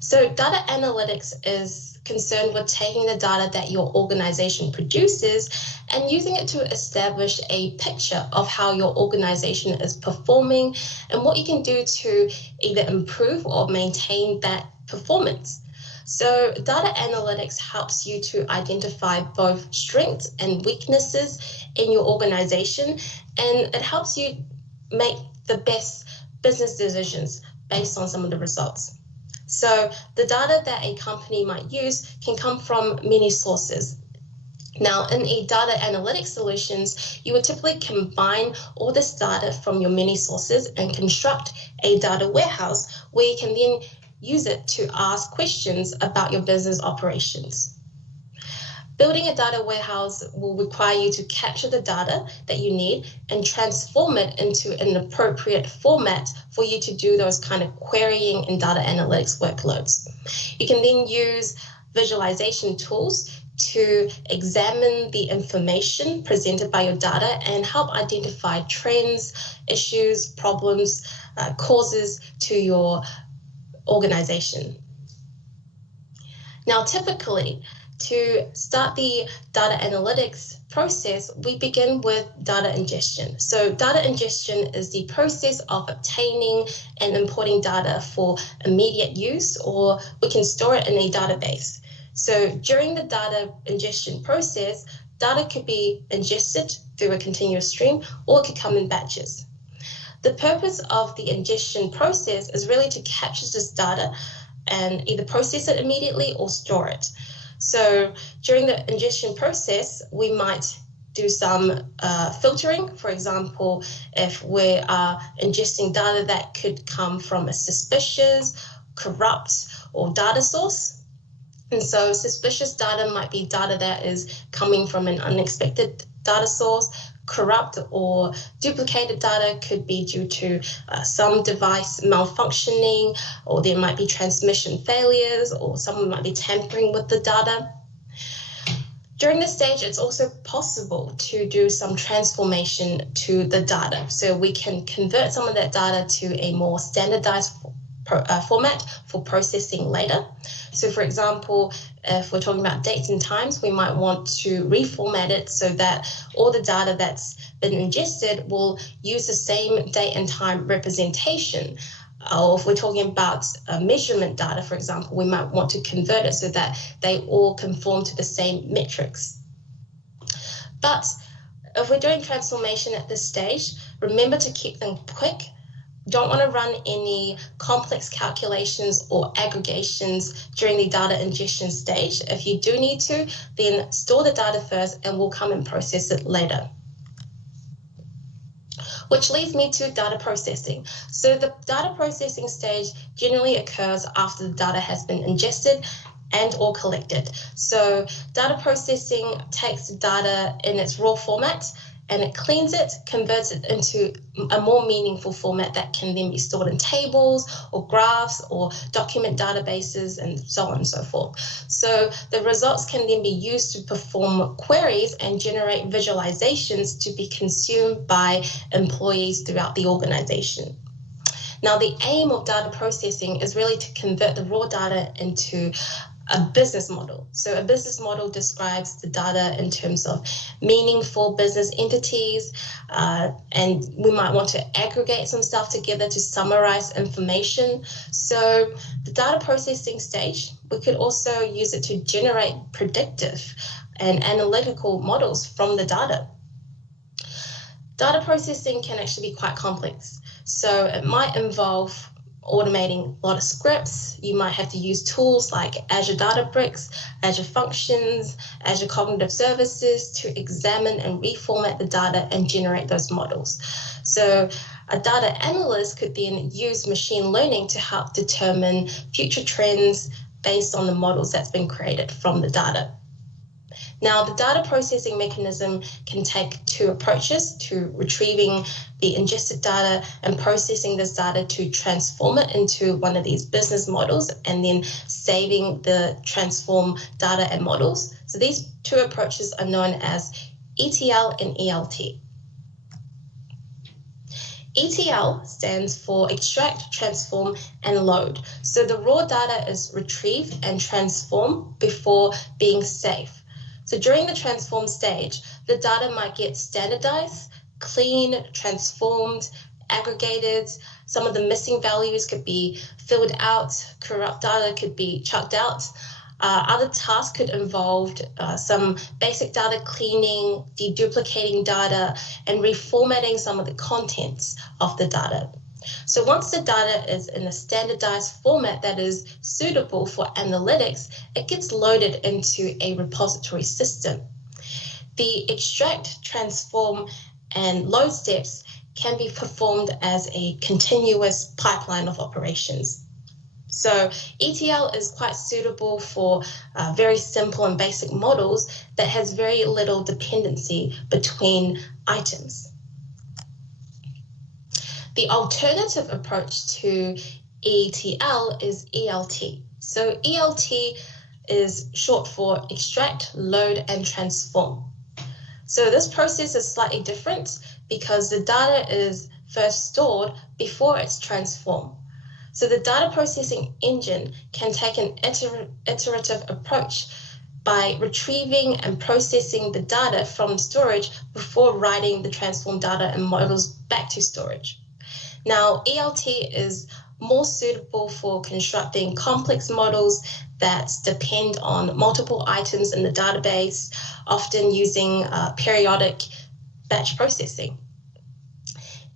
So data analytics is concerned with taking the data that your organization produces and using it to establish a picture of how your organization is performing and what you can do to either improve or maintain that performance. So data analytics helps you to identify both strengths and weaknesses in your organization, and it helps you make the best business decisions based on some of the results. So the data that a company might use can come from many sources. Now, in a data analytics solutions, you would typically combine all this data from your many sources and construct a data warehouse where you can then use it to ask questions about your business operations. Building a data warehouse will require you to capture the data that you need and transform it into an appropriate format for you to do those kind of querying and data analytics workloads. You can then use visualization tools to examine the information presented by your data and help identify trends, issues, problems, causes to your organization. Now, typically, to start the data analytics process, we begin with data ingestion. So data ingestion is the process of obtaining and importing data for immediate use, or we can store it in a database. So during the data ingestion process, data could be ingested through a continuous stream, or it could come in batches. The purpose of the ingestion process is really to capture this data and either process it immediately or store it. So during the ingestion process, we might do some filtering. For example, if we are ingesting data that could come from a suspicious, corrupt, or data source. And so suspicious data might be data that is coming from an unexpected data source. Corrupt or duplicated data could be due to some device malfunctioning, or there might be transmission failures, or someone might be tampering with the data. During this stage, it's also possible to do some transformation to the data. So we can convert some of that data to a more standardized format for processing later. So for example, if we're talking about dates and times, we might want to reformat it so that all the data that's been ingested will use the same date and time representation. Or if we're talking about measurement data, for example, we might want to convert it so that they all conform to the same metrics. But if we're doing transformation at this stage, remember to keep them quick. Don't want to run any complex calculations or aggregations during the data ingestion stage. If you do need to, then store the data first and we'll come and process it later. Which leads me to data processing. So the data processing stage generally occurs after the data has been ingested and or collected. So data processing takes the data in its raw format and it cleans it, converts it into a more meaningful format that can then be stored in tables or graphs or document databases and so on and so forth. So the results can then be used to perform queries and generate visualizations to be consumed by employees throughout the organization. Now, the aim of data processing is really to convert the raw data into a business model. So a business model describes the data in terms of meaningful business entities, and we might want to aggregate some stuff together to summarize information. So the data processing stage, we could also use it to generate predictive and analytical models from the data. Data processing can actually be quite complex. So it might involve automating a lot of scripts. You might have to use tools like Azure Databricks, Azure Functions, Azure Cognitive Services to examine and reformat the data and generate those models. So a data analyst could then use machine learning to help determine future trends based on the models that's been created from the data. Now, the data processing mechanism can take two approaches to retrieving the ingested data and processing this data to transform it into one of these business models and then saving the transform data and models. So these two approaches are known as ETL and ELT. ETL stands for extract, transform, and load. So the raw data is retrieved and transformed before being saved. So during the transform stage, the data might get standardized, clean, transformed, aggregated. Some of the missing values could be filled out, corrupt data could be chucked out. Other tasks could involve some basic data cleaning, deduplicating data, and reformatting some of the contents of the data. So once the data is in a standardized format that is suitable for analytics, it gets loaded into a repository system. The extract, transform, and load steps can be performed as a continuous pipeline of operations. So ETL is quite suitable for very simple and basic models that has very little dependency between items. The alternative approach to ETL is ELT. So ELT is short for extract, load, and transform. So this process is slightly different because the data is first stored before it's transformed. So the data processing engine can take an iterative approach by retrieving and processing the data from storage before writing the transformed data and models back to storage. Now, ELT is more suitable for constructing complex models that depend on multiple items in the database, often using periodic batch processing.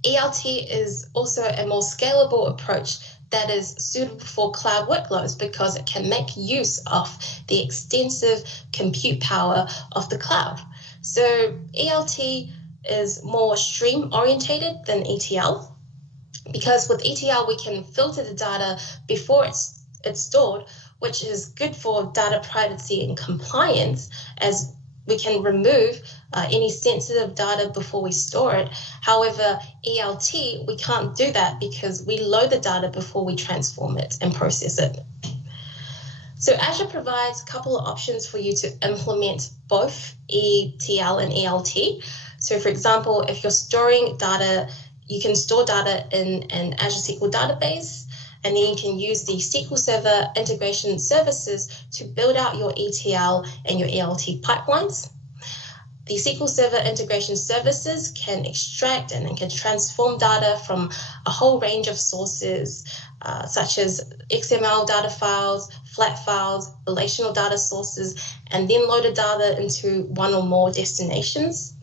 ELT is also a more scalable approach that is suitable for cloud workloads because it can make use of the extensive compute power of the cloud. So ELT is more stream orientated than ETL, because with ETL we can filter the data before it's stored, which is good for data privacy and compliance, as we can remove any sensitive data before we store it. However, ELT, we can't do that because we load the data before we transform it and process it. So Azure provides a couple of options for you to implement both ETL and ELT. So for example, if you're storing data, you can store data in an Azure SQL database, and then you can use the SQL Server integration services to build out your ETL and your ELT pipelines. The SQL Server integration services can extract and then can transform data from a whole range of sources, such as XML data files, flat files, relational data sources, and then load the data into one or more destinations.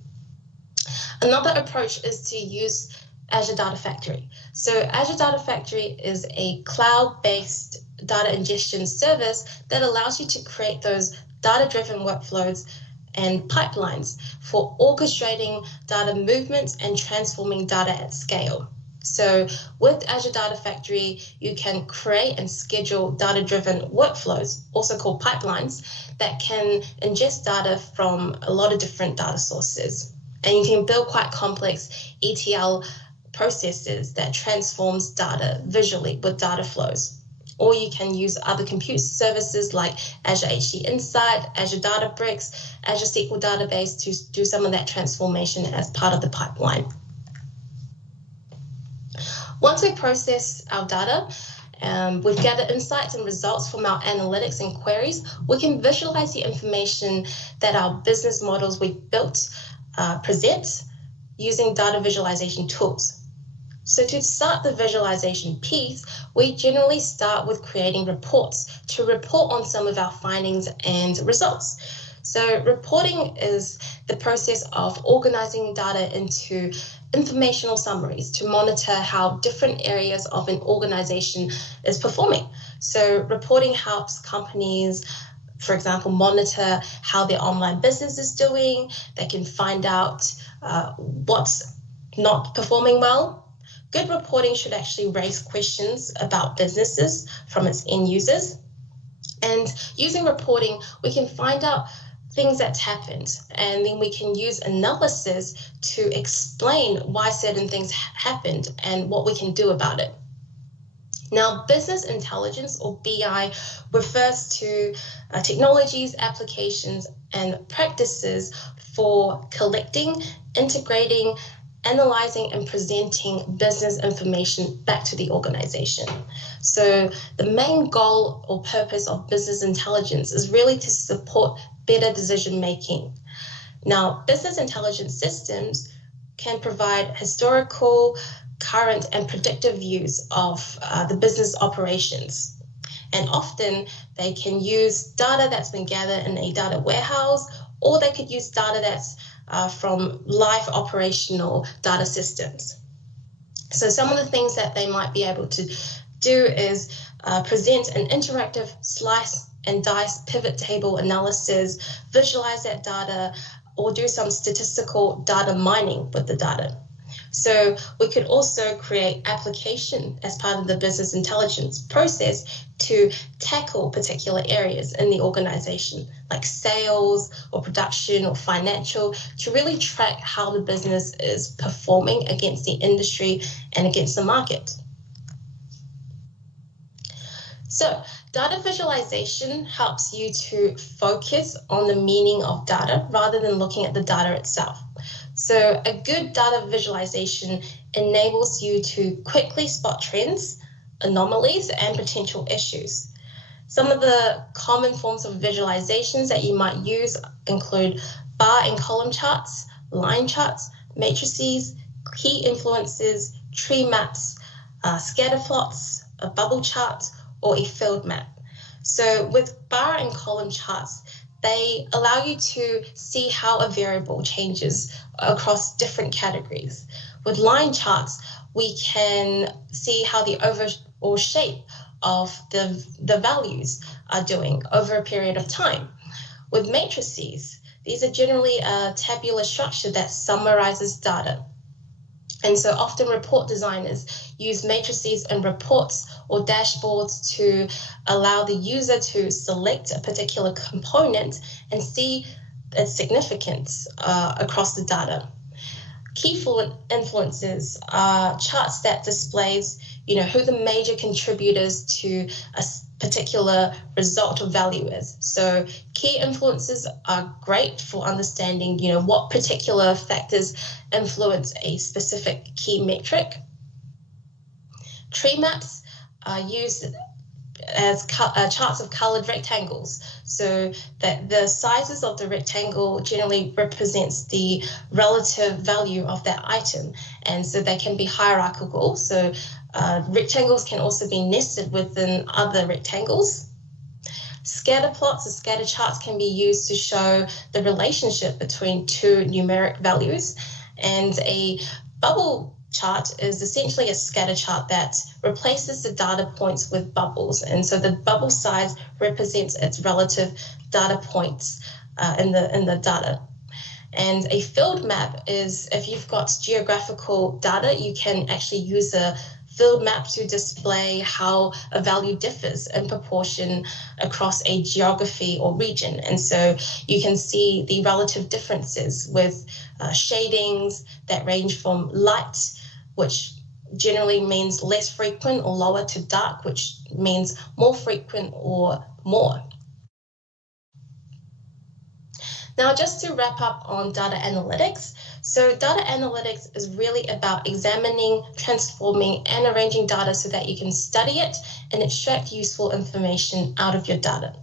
Another approach is to use Azure Data Factory. So Azure Data Factory is a cloud-based data ingestion service that allows you to create those data-driven workflows and pipelines for orchestrating data movements and transforming data at scale. So with Azure Data Factory, you can create and schedule data-driven workflows, also called pipelines, that can ingest data from a lot of different data sources. And you can build quite complex ETL processes that transforms data visually with data flows. Or you can use other compute services like Azure HD Insight, Azure Databricks, Azure SQL Database to do some of that transformation as part of the pipeline. Once we process our data, we've gathered insights and results from our analytics and queries, we can visualize the information that our business models we've built present using data visualization tools. So to start the visualization piece, we generally start with creating reports to report on some of our findings and results. So reporting is the process of organizing data into informational summaries to monitor how different areas of an organization is performing. So reporting helps companies, for example, monitor how their online business is doing. They can find out what's not performing well. Good reporting should actually raise questions about businesses from its end users. And using reporting, we can find out things that's happened, and then we can use analysis to explain why certain things happened and what we can do about it. Now, business intelligence, or BI, refers to technologies, applications, and practices for collecting, integrating, analyzing, and presenting business information back to the organization. So the main goal or purpose of business intelligence is really to support better decision making. Now, business intelligence systems can provide historical, current, and predictive views of the business operations. And often they can use data that's been gathered in a data warehouse, or they could use data that's from live operational data systems. So some of the things that they might be able to do is present an interactive slice and dice pivot table analysis, visualize that data, or do some statistical data mining with the data. So we could also create application as part of the business intelligence process to tackle particular areas in the organization, like sales or production or financial, to really track how the business is performing against the industry and against the market. So data visualization helps you to focus on the meaning of data rather than looking at the data itself. So a good data visualization enables you to quickly spot trends, anomalies, and potential issues. Some of the common forms of visualizations that you might use include bar and column charts, line charts, matrices, key influences, tree maps, scatter plots, a bubble chart, or a field map. So with bar and column charts, they allow you to see how a variable changes across different categories. With line charts, we can see how the overall shape of the values are doing over a period of time. With matrices, these are generally a tabular structure that summarizes data. And so often report designers use matrices and reports or dashboards to allow the user to select a particular component and see its significance across the data. Key influences are charts that displays, who the major contributors to a particular result or value is. So key influences are great for understanding, what particular factors influence a specific key metric. Tree maps are used as charts of colored rectangles, so that the sizes of the rectangle generally represents the relative value of that item, and so they can be hierarchical. So rectangles can also be nested within other rectangles. Scatter plots or scatter charts can be used to show the relationship between two numeric values, and a bubble chart is essentially a scatter chart that replaces the data points with bubbles, and so the bubble size represents its relative data points in the data. And a field map is, if you've got geographical data, you can actually use a field map to display how a value differs in proportion across a geography or region. And so you can see the relative differences with shadings that range from light, which generally means less frequent, or lower to dark, which means more frequent or more. Now, just to wrap up on data analytics. So data analytics is really about examining, transforming, and arranging data so that you can study it and extract useful information out of your data.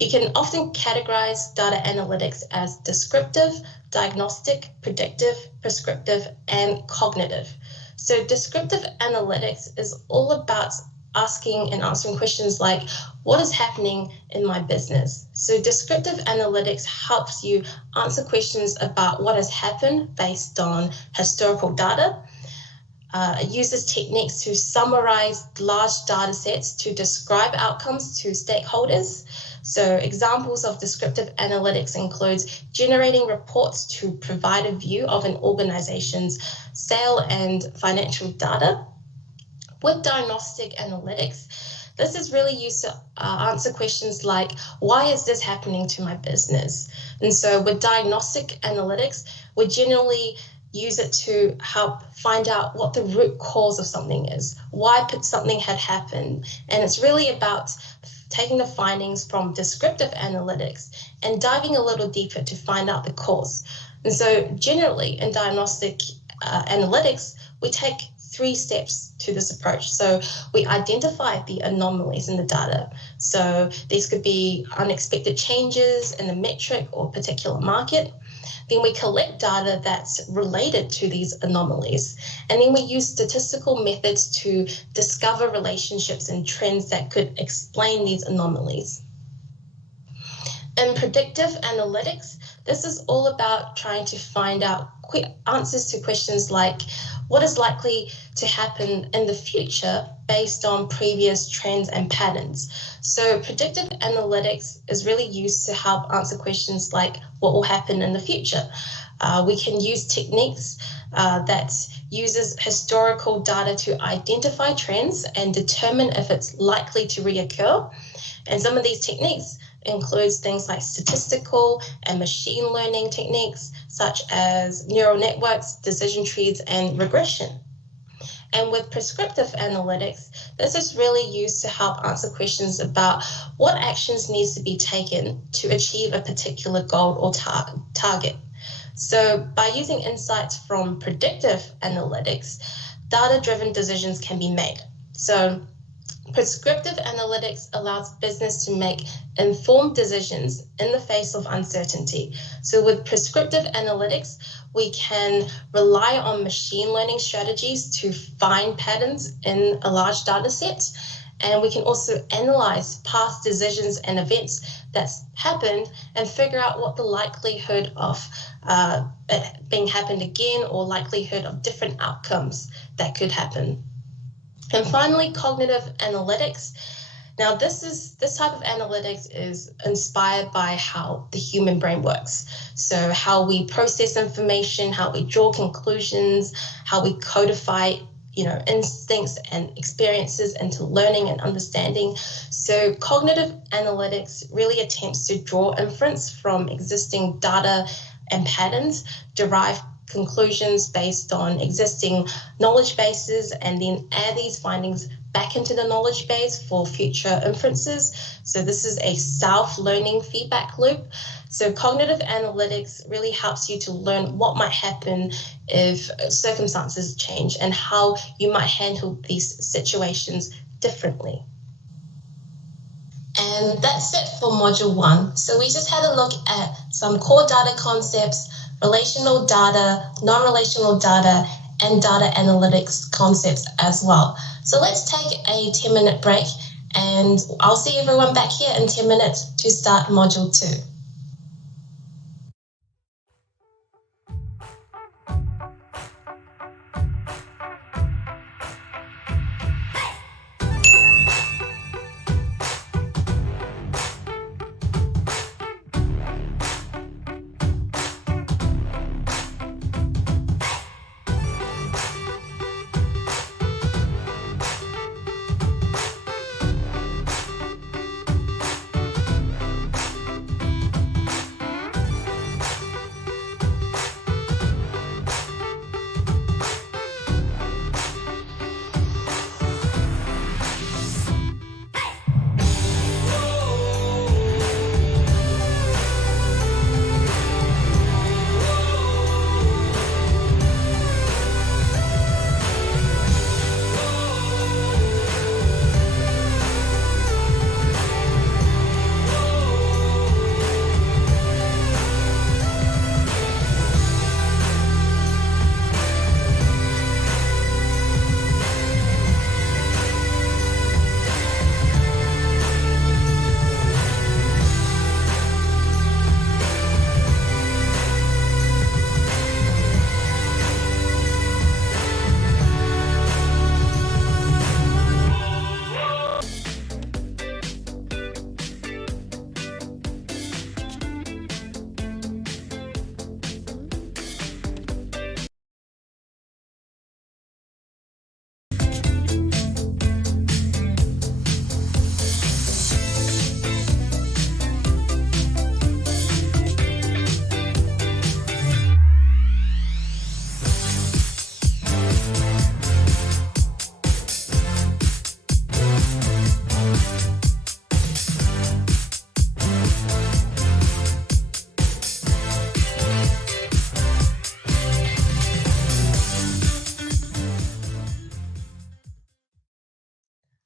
You can often categorize data analytics as descriptive, diagnostic, predictive, prescriptive, and cognitive. So descriptive analytics is all about asking and answering questions like, what is happening in my business? So descriptive analytics helps you answer questions about what has happened based on historical data. It uses techniques to summarize large data sets to describe outcomes to stakeholders. So examples of descriptive analytics includes generating reports to provide a view of an organization's sale and financial data. With diagnostic analytics, this is really used to answer questions like, why is this happening to my business? And so with diagnostic analytics, we generally use it to help find out what the root cause of something is, why something had happened. And it's really about taking the findings from descriptive analytics and diving a little deeper to find out the cause. And so generally in diagnostic analytics, we take 3 steps to this approach. So we identify the anomalies in the data. So these could be unexpected changes in a metric or particular market. Then we collect data that's related to these anomalies. And then we use statistical methods to discover relationships and trends that could explain these anomalies. In predictive analytics, this is all about trying to find out quick answers to questions like, what is likely to happen in the future based on previous trends and patterns. So predictive analytics is really used to help answer questions like what will happen in the future. We can use techniques that uses historical data to identify trends and determine if it's likely to reoccur. And some of these techniques includes things like statistical and machine learning techniques, such as neural networks, decision trees, and regression. And with prescriptive analytics, this is really used to help answer questions about what actions needs to be taken to achieve a particular goal or target. So by using insights from predictive analytics, data-driven decisions can be made. So prescriptive analytics allows business to make informed decisions in the face of uncertainty. So with prescriptive analytics, we can rely on machine learning strategies to find patterns in a large data set. And we can also analyze past decisions and events that's happened and figure out what the likelihood of it being happened again or likelihood of different outcomes that could happen. And finally, cognitive analytics. Now, this type of analytics is inspired by how the human brain works. So how we process information, how we draw conclusions, how we codify instincts and experiences into learning and understanding. So cognitive analytics really attempts to draw inference from existing data and patterns, derive conclusions based on existing knowledge bases, and then add these findings back into the knowledge base for future inferences. So this is a self-learning feedback loop. So cognitive analytics really helps you to learn what might happen if circumstances change and how you might handle these situations differently. And that's it for Module 1. So we just had a look at some core data concepts, relational data, non-relational data, and data analytics concepts as well. So let's take a 10-minute break, and I'll see everyone back here in 10 minutes to start Module 2.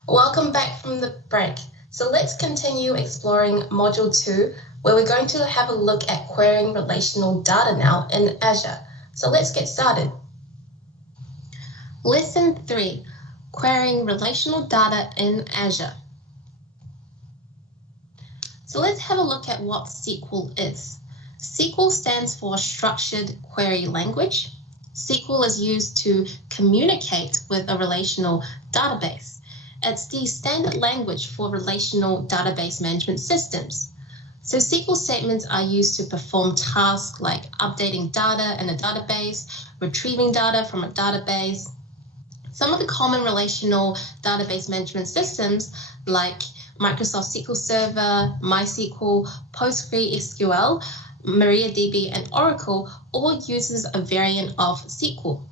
Welcome back from the break. So let's continue exploring Module 2, where we're going to have a look at querying relational data now in Azure. So let's get started. Lesson 3, querying relational data in Azure. So let's have a look at what SQL is. SQL stands for Structured Query Language. SQL is used to communicate with a relational database. It's the standard language for relational database management systems. So SQL statements are used to perform tasks like updating data in a database, retrieving data from a database. Some of the common relational database management systems like Microsoft SQL Server, MySQL, PostgreSQL, MariaDB, and Oracle all uses a variant of SQL.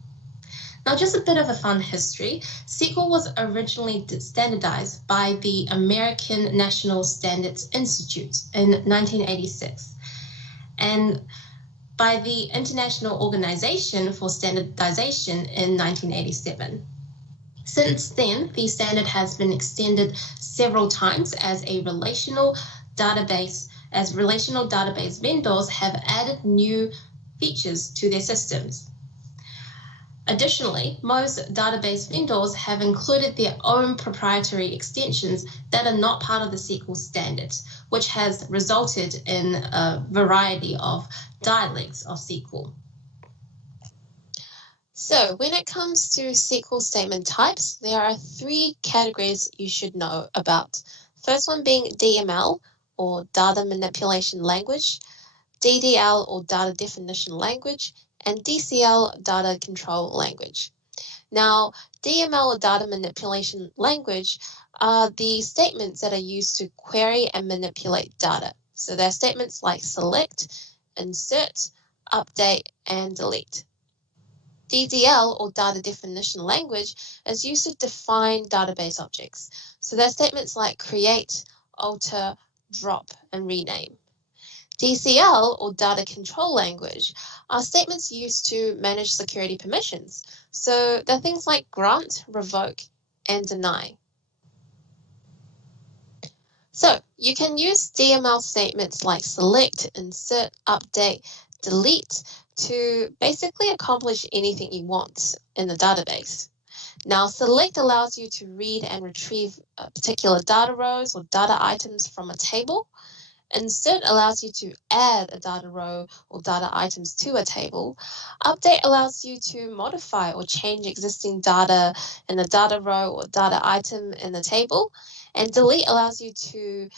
Now, just a bit of a fun history. SQL was originally standardized by the American National Standards Institute in 1986 and by the International Organization for Standardization in 1987. Since then, the standard has been extended several times as relational database vendors have added new features to their systems. Additionally, most database vendors have included their own proprietary extensions that are not part of the SQL standard, which has resulted in a variety of dialects of SQL. So when it comes to SQL statement types, there are 3 categories you should know about. First one being DML, or Data Manipulation Language, DDL, or Data Definition Language, and DCL, Data Control Language. Now, DML, or Data Manipulation Language, are the statements that are used to query and manipulate data. So they're statements like select, insert, update, and delete. DDL, or Data Definition Language, is used to define database objects. So they're statements like create, alter, drop, and rename. DCL, or Data Control Language, are statements used to manage security permissions. So they're things like grant, revoke, and deny. So you can use DML statements like select, insert, update, delete to basically accomplish anything you want in the database. Now, select allows you to read and retrieve particular data rows or data items from a table. Insert allows you to add a data row or data items to a table. Update allows you to modify or change existing data in a data row or data item in the table. And delete allows you to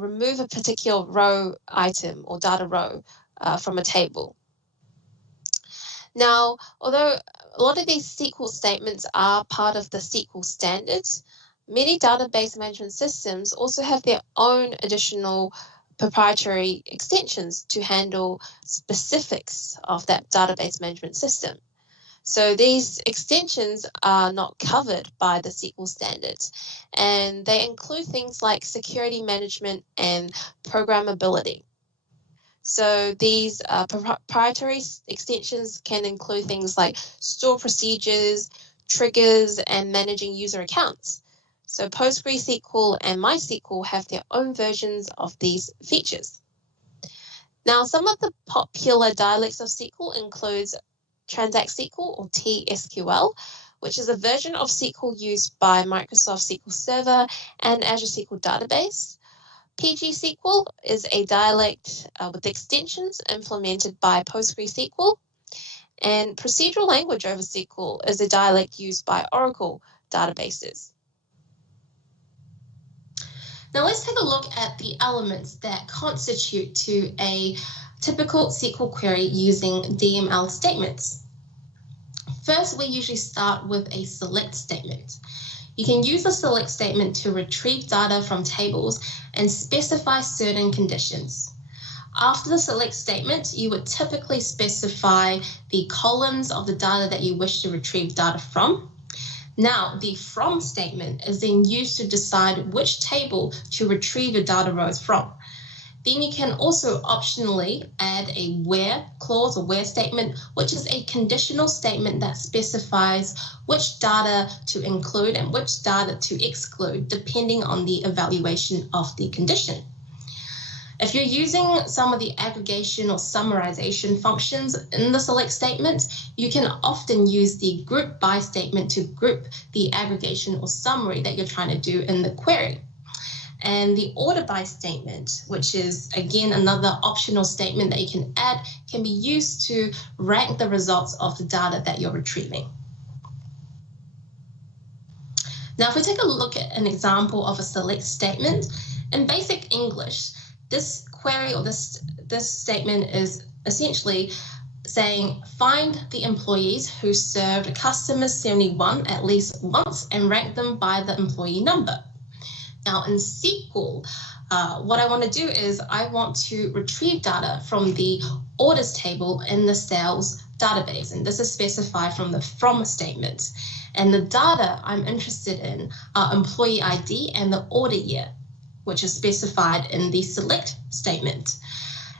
remove a particular row item or data row from a table. Now, although a lot of these SQL statements are part of the SQL standards, many database management systems also have their own additional proprietary extensions to handle specifics of that database management system. So these extensions are not covered by the SQL standards, and they include things like security management and programmability. So these proprietary extensions can include things like store procedures, triggers, and managing user accounts. So PostgreSQL and MySQL have their own versions of these features. Now, some of the popular dialects of SQL includes Transact SQL or TSQL, which is a version of SQL used by Microsoft SQL Server and Azure SQL Database. PG-SQL is a dialect with extensions implemented by PostgreSQL, and procedural language over SQL is a dialect used by Oracle databases. Now let's take a look at the elements that constitute to a typical SQL query using DML statements. First, we usually start with a select statement. You can use a select statement to retrieve data from tables and specify certain conditions. After the select statement, you would typically specify the columns of the data that you wish to retrieve data from. Now, the from statement is then used to decide which table to retrieve your data rows from. Then you can also optionally add a where clause or where statement, which is a conditional statement that specifies which data to include and which data to exclude, depending on the evaluation of the condition. If you're using some of the aggregation or summarization functions in the select statement, you can often use the group by statement to group the aggregation or summary that you're trying to do in the query. And the order by statement, which is again another optional statement that you can add, can be used to rank the results of the data that you're retrieving. Now, if we take a look at an example of a select statement, in basic English, this query or this statement is essentially saying find the employees who served customer 71 at least once and rank them by the employee number. Now in SQL, what I want to do is I want to retrieve data from the orders table in the sales database, and this is specified from the from statement. And the data I'm interested in are employee ID and the order year, which is specified in the select statement.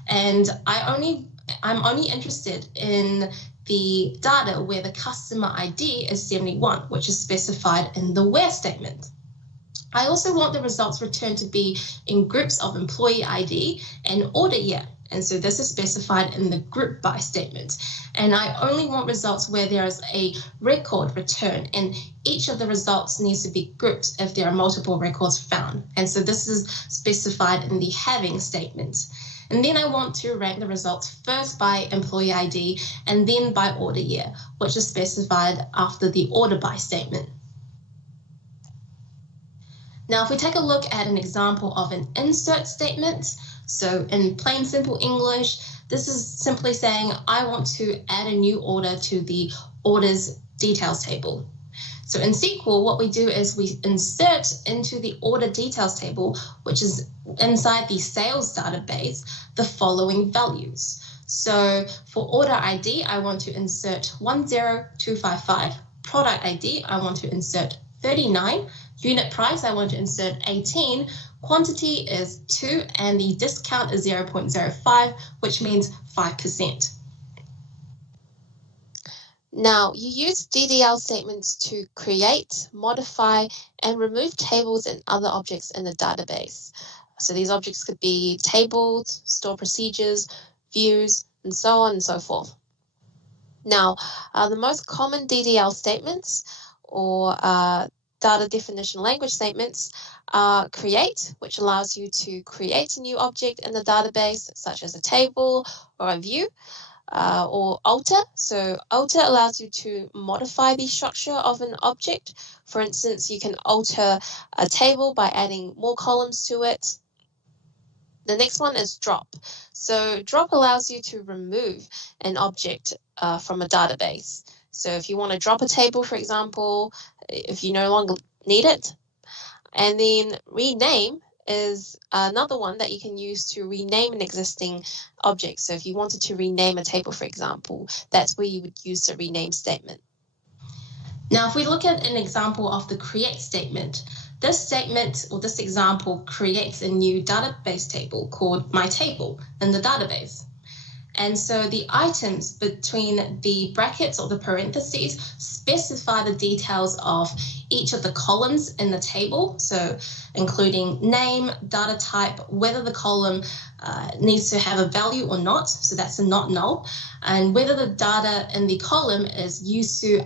And I'm only interested in the data where the customer ID is 71, which is specified in the where statement. I also want the results returned to be in groups of employee ID and order year. And so this is specified in the group by statement. And I only want results where there is a record return, and each of the results needs to be grouped if there are multiple records found. And so this is specified in the having statement. And then I want to rank the results first by employee ID and then by order year, which is specified after the order by statement. Now, if we take a look at an example of an insert statement, so in plain simple English, this is simply saying I want to add a new order to the orders details table. So in SQL, what we do is we insert into the order details table, which is inside the sales database, the following values. So for order ID, I want to insert 10255. Product ID, I want to insert 39. Unit price, I want to insert 18. Quantity is 2, and the discount is 0.05, which means 5%. Now, you use DDL statements to create, modify, and remove tables and other objects in the database. So these objects could be tables, store procedures, views, and so on and so forth. Now, the most common DDL statements or data definition language statements are create, which allows you to create a new object in the database, such as a table or a view, or alter. So alter allows you to modify the structure of an object. For instance, you can alter a table by adding more columns to it. The next one is drop. So drop allows you to remove an object from a database. So if you want to drop a table, for example, if you no longer need it. And then rename is another one that you can use to rename an existing object. So if you wanted to rename a table, for example, that's where you would use the rename statement. Now, if we look at an example of the create statement, this statement or this example creates a new database table called my table in the database. And so the items between the brackets or the parentheses specify the details of each of the columns in the table, so including name, data type, whether the column needs to have a value or not, so that's a not null, and whether the data in the column is used to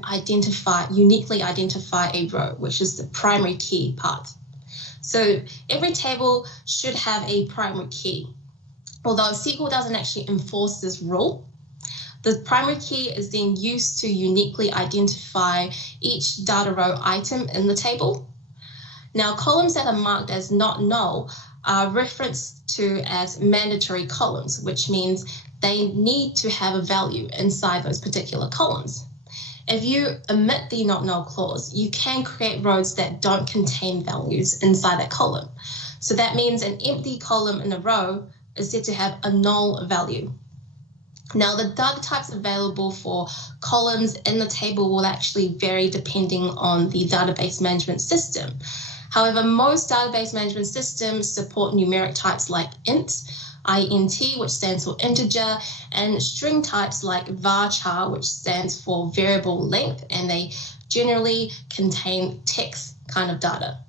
uniquely identify a row, which is the primary key part. So every table should have a primary key. Although SQL doesn't actually enforce this rule, the primary key is then used to uniquely identify each data row item in the table. Now, columns that are marked as not null are referenced to as mandatory columns, which means they need to have a value inside those particular columns. If you omit the not null clause, you can create rows that don't contain values inside that column. So that means an empty column in a row is said to have a null value. Now, the data types available for columns in the table will actually vary depending on the database management system. However, most database management systems support numeric types like int, which stands for integer, and string types like varchar, which stands for variable length, and they generally contain text kind of data.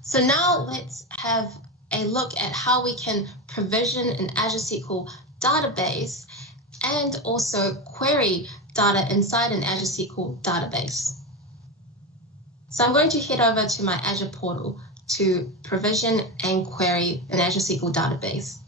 So now let's have a look at how we can provision an Azure SQL database and also query data inside an Azure SQL database. So I'm going to head over to my Azure portal to provision and query an Azure SQL database.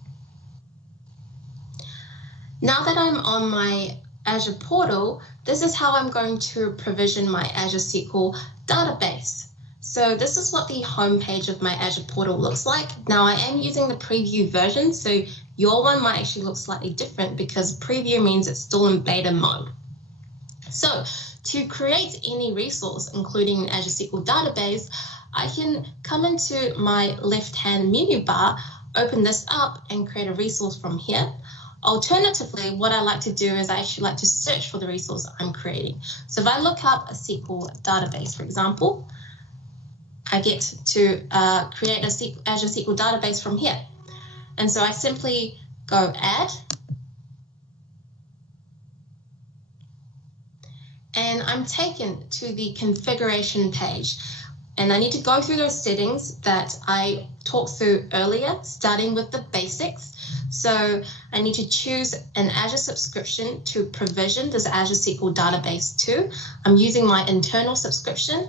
Now that I'm on my Azure portal, this is how I'm going to provision my Azure SQL database. So this is what the home page of my Azure portal looks like. Now I am using the preview version, so your one might actually look slightly different because preview means it's still in beta mode. So to create any resource, including an Azure SQL database, I can come into my left-hand menu bar, open this up and create a resource from here. Alternatively, what I like to do is I actually like to search for the resource I'm creating. So if I look up a SQL database, for example, I get to create a Azure SQL database from here. And so I simply go add, and I'm taken to the configuration page. And I need to go through those settings that I talked through earlier, starting with the basics. So I need to choose an Azure subscription to provision this Azure SQL database to. I'm using my internal subscription.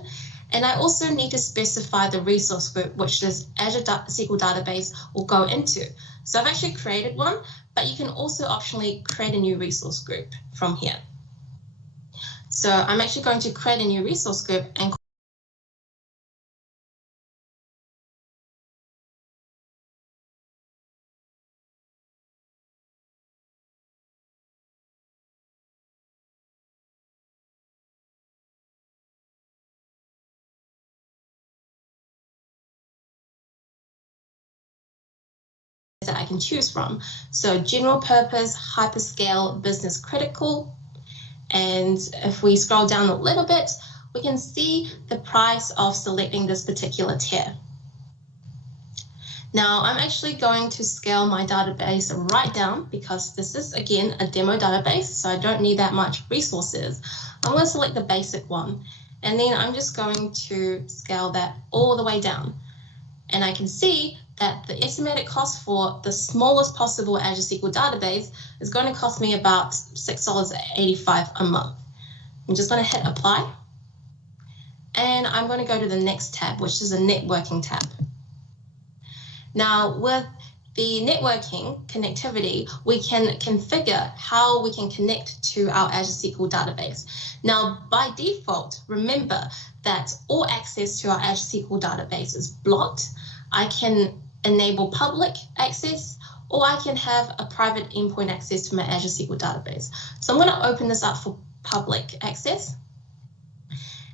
And I also need to specify the resource group which this Azure SQL database will go into. So I've actually created one, but you can also optionally create a new resource group from here. So I'm actually going to create a new resource group and that I can choose from. So general purpose, hyperscale, business critical. And if we scroll down a little bit, we can see the price of selecting this particular tier. Now I'm actually going to scale my database right down because this is, again, a demo database, so I don't need that much resources. I'm going to select the basic one, and then I'm just going to scale that all the way down. And I can see that the estimated cost for the smallest possible Azure SQL database is going to cost me about $6.85 a month. I'm just going to hit apply. And I'm going to go to the next tab, which is a networking tab. Now with the networking connectivity, we can configure how we can connect to our Azure SQL database. Now by default, remember that all access to our Azure SQL database is blocked. I can enable public access, or I can have a private endpoint access to my Azure SQL database. So I'm going to open this up for public access.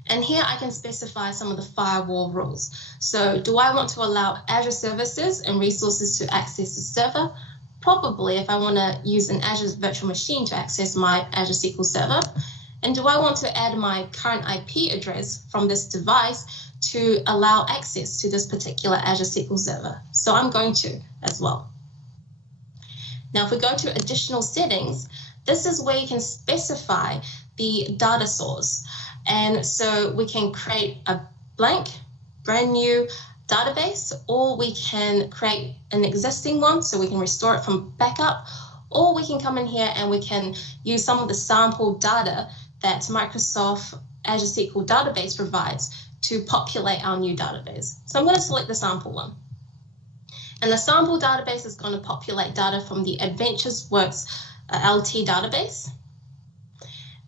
And here I can specify some of the firewall rules. So do I want to allow Azure services and resources to access the server? Probably if I want to use an Azure virtual machine to access my Azure SQL server. And do I want to add my current IP address from this device to allow access to this particular Azure SQL server? So I'm going to as well. Now, if we go to additional settings, this is where you can specify the data source. And so we can create a blank, brand new database, or we can create an existing one so we can restore it from backup, or we can come in here and we can use some of the sample data that Microsoft Azure SQL database provides to populate our new database. So I'm going to select the sample one. And the sample database is going to populate data from the AdventureWorks LT database.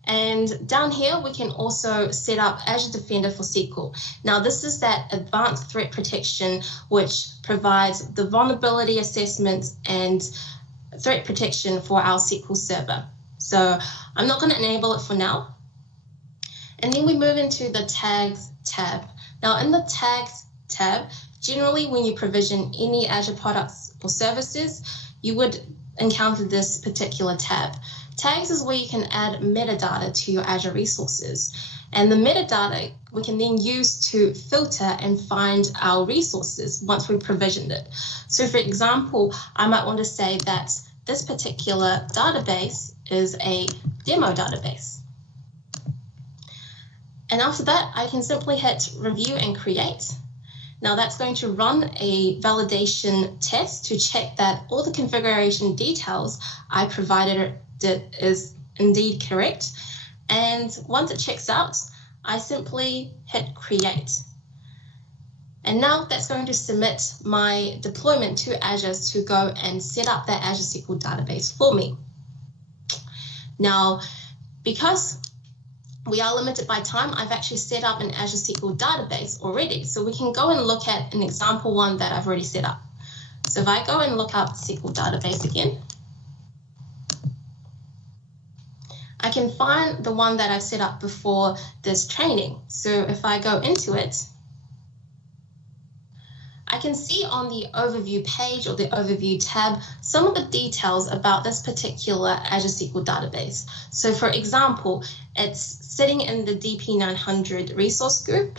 And down here, we can also set up Azure Defender for SQL. Now, this is that advanced threat protection, which provides the vulnerability assessment and threat protection for our SQL server. So I'm not going to enable it for now. And then we move into the tags tab. Now, in the tags tab, generally when you provision any Azure products or services, you would encounter this particular tab. Tags is where you can add metadata to your Azure resources. And the metadata we can then use to filter and find our resources once we've provisioned it. So for example, I might want to say that this particular database is a demo database. And after that, I can simply hit review and create. Now that's going to run a validation test to check that all the configuration details I provided is indeed correct. And once it checks out, I simply hit create. And now that's going to submit my deployment to Azure to go and set up that Azure SQL database for me. Now, because we are limited by time, I've actually set up an Azure SQL database already. So we can go and look at an example one that I've already set up. So if I go and look up SQL database again, I can find the one that I've set up before this training. So if I go into it, I can see on the overview page or the overview tab some of the details about this particular Azure SQL database. So for example, it's sitting in the DP900 resource group.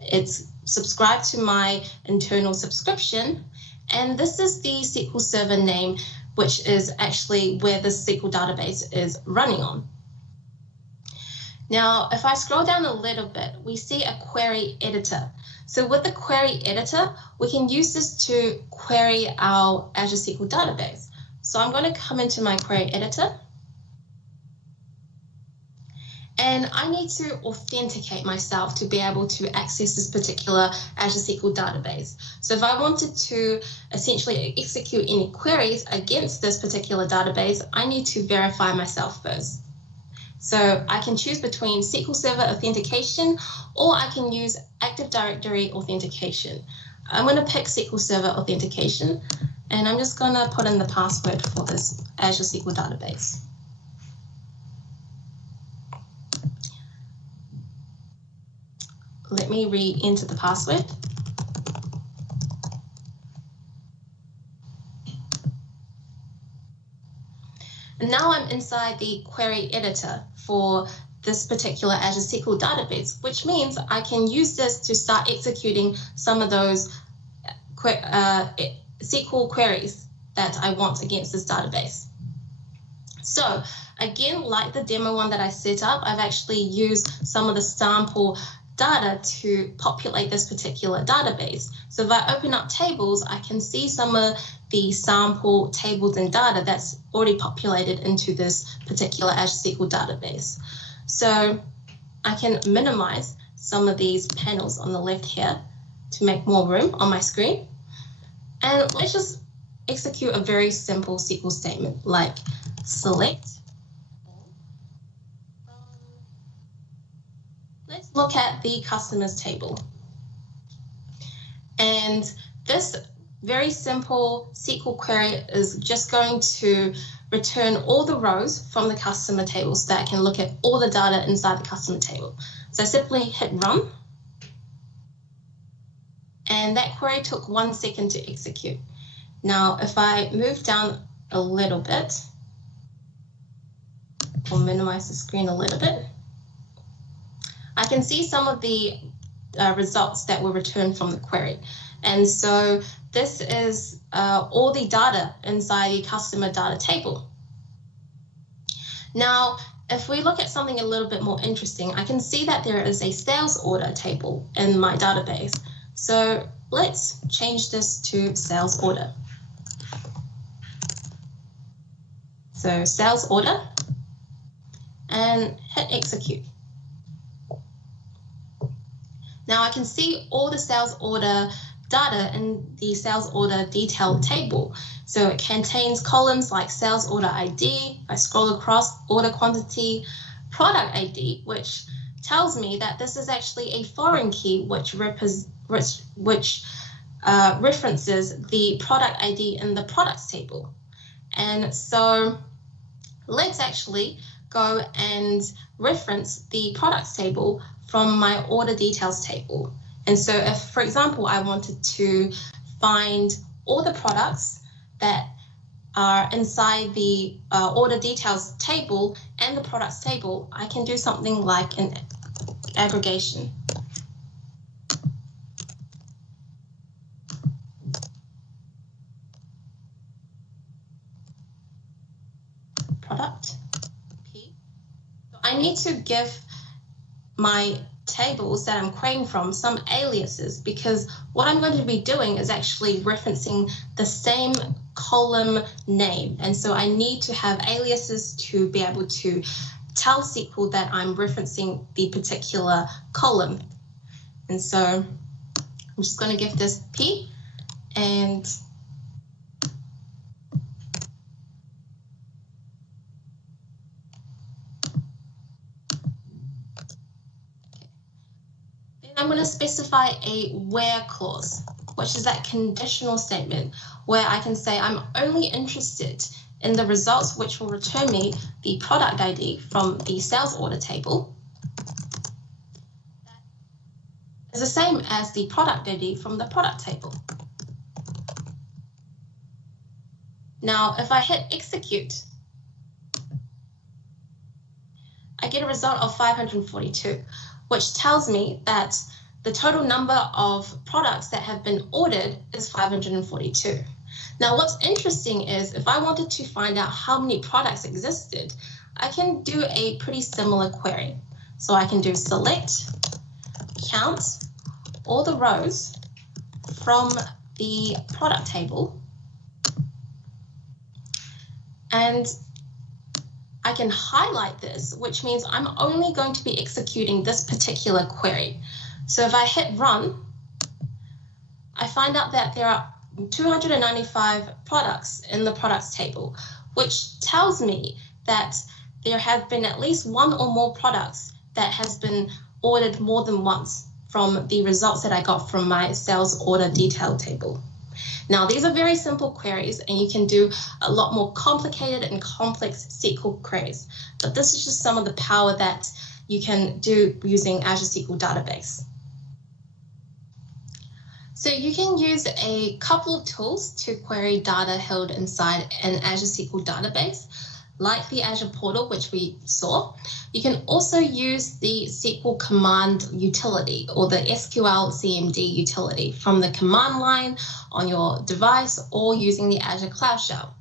It's subscribed to my internal subscription. And this is the SQL Server name, which is actually where this SQL database is running on. Now, if I scroll down a little bit, we see a query editor. So with the query editor, we can use this to query our Azure SQL database. So I'm going to come into my query editor. And I need to authenticate myself to be able to access this particular Azure SQL database. So if I wanted to essentially execute any queries against this particular database, I need to verify myself first. So I can choose between SQL Server authentication, or I can use Active Directory authentication. I'm going to pick SQL Server authentication, and I'm just going to put in the password for this Azure SQL database. Let me re-enter the password. And now I'm inside the query editor for this particular Azure SQL database, which means I can use this to start executing some of those SQL queries that I want against this database. So again, like the demo one that I set up, I've actually used some of the sample data to populate this particular database. So if I open up tables, I can see some of the sample tables and data that's already populated into this particular Azure SQL database. So I can minimize some of these panels on the left here to make more room on my screen. And let's just execute a very simple SQL statement like select. Let's look at the customers table. And this very simple SQL query is just going to return all the rows from the customer table so that I can look at all the data inside the customer table. So I simply hit run. And that query took 1 second to execute. Now, if I move down a little bit, or minimize the screen a little bit, I can see some of the results that were returned from the query. And so this is all the data inside the customer data table. Now, if we look at something a little bit more interesting, I can see that there is a sales order table in my database. So let's change this to sales order. So sales order, and hit execute. Now I can see all the sales order data in the sales order detail table. So it contains columns like sales order ID. If I scroll across, order quantity, product ID, which tells me that this is actually a foreign key which references the product ID in the products table. And so let's actually go and reference the products table from my order details table. And so if, for example, I wanted to find all the products that are inside the order details table and the products table, I can do something like an aggregation. Product P. So I need to give my tables that I'm querying from some aliases, because what I'm going to be doing is actually referencing the same column name. And so I need to have aliases to be able to tell SQL that I'm referencing the particular column. And so I'm just going to give this P and then I'm going to specify a where clause, which is that conditional statement where I can say I'm only interested in the results which will return me the product ID from the sales order table is the same as the product ID from the product table. Now, if I hit execute, I get a result of 542, which tells me that the total number of products that have been ordered is 542. Now, what's interesting is if I wanted to find out how many products existed, I can do a pretty similar query. So I can do select, count all the rows from the product table, and I can highlight this, which means I'm only going to be executing this particular query. So if I hit run, I find out that there are 295 products in the products table, which tells me that there have been at least one or more products that has been ordered more than once from the results that I got from my sales order detail table. Now, these are very simple queries, and you can do a lot more complicated and complex SQL queries, but this is just some of the power that you can do using Azure SQL Database. So you can use a couple of tools to query data held inside an Azure SQL Database, like the Azure portal, which we saw. You can also use the SQL command utility or the SQL CMD utility from the command line on your device or using the Azure Cloud Shell.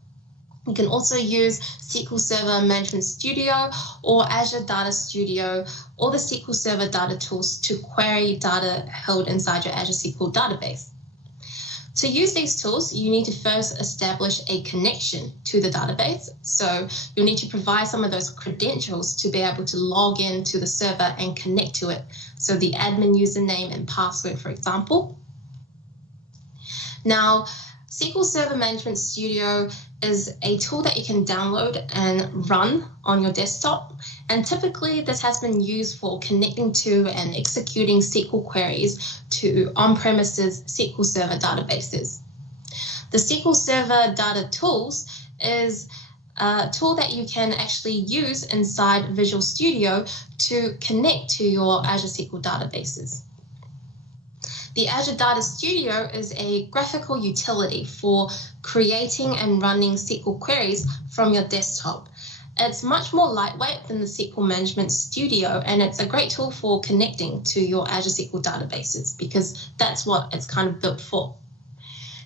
You can also use SQL Server Management Studio or Azure Data Studio or the SQL Server data tools to query data held inside your Azure SQL database. To use these tools, you need to first establish a connection to the database. So you'll need to provide some of those credentials to be able to log in to the server and connect to it. So the admin username and password, for example. Now, SQL Server Management Studio is a tool that you can download and run on your desktop. And typically this has been used for connecting to and executing SQL queries to on-premises SQL Server databases. The SQL Server Data Tools is a tool that you can actually use inside Visual Studio to connect to your Azure SQL databases. The Azure Data Studio is a graphical utility for creating and running SQL queries from your desktop. It's much more lightweight than the SQL Management Studio, and it's a great tool for connecting to your Azure SQL databases because that's what it's kind of built for.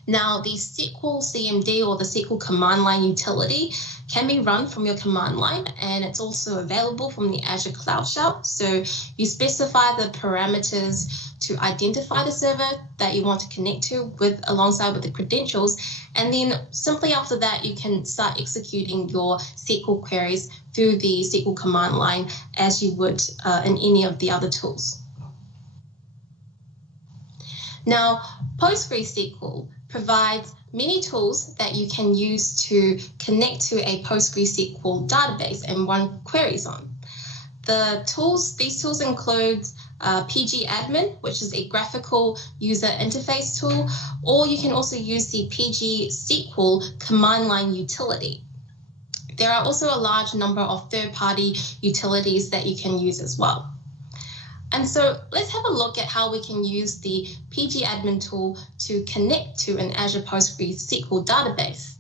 Now, the SQL CMD or the SQL command line utility can be run from your command line, and it's also available from the Azure Cloud Shell. So you specify the parameters to identify the server that you want to connect to alongside with the credentials, and then simply after that you can start executing your SQL queries through the SQL command line as you would in any of the other tools. Now, PostgreSQL provides many tools that you can use to connect to a PostgreSQL database and run queries on. These tools include PG Admin, which is a graphical user interface tool, or you can also use the PG SQL command line utility. There are also a large number of third-party utilities that you can use as well. And so let's have a look at how we can use the PG Admin tool to connect to an Azure PostgreSQL database.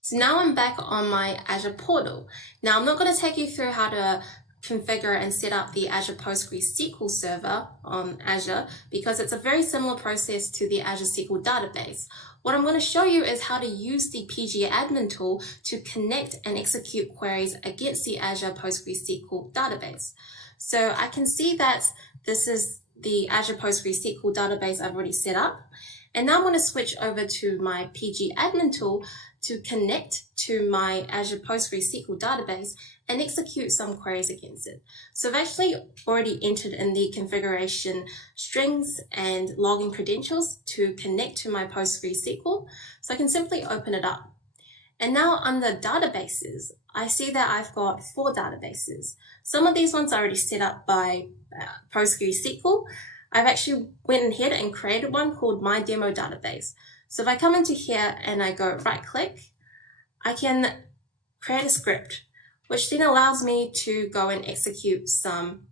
So now I'm back on my Azure portal. Now I'm not going to take you through how to configure and set up the Azure PostgreSQL server on Azure because it's a very similar process to the Azure SQL database. What I'm going to show you is how to use the PG Admin tool to connect and execute queries against the Azure PostgreSQL database. So I can see that this is the Azure PostgreSQL database I've already set up. And now I'm going to switch over to my PG Admin tool to connect to my Azure PostgreSQL database and execute some queries against it. So I've actually already entered in the configuration strings and login credentials to connect to my PostgreSQL. So I can simply open it up. And now under databases, I see that I've got 4 databases. Some of these ones are already set up by PostgreSQL. I've actually went ahead and created one called My Demo Database. So if I come into here and I go right click, I can create a script, which then allows me to go and execute some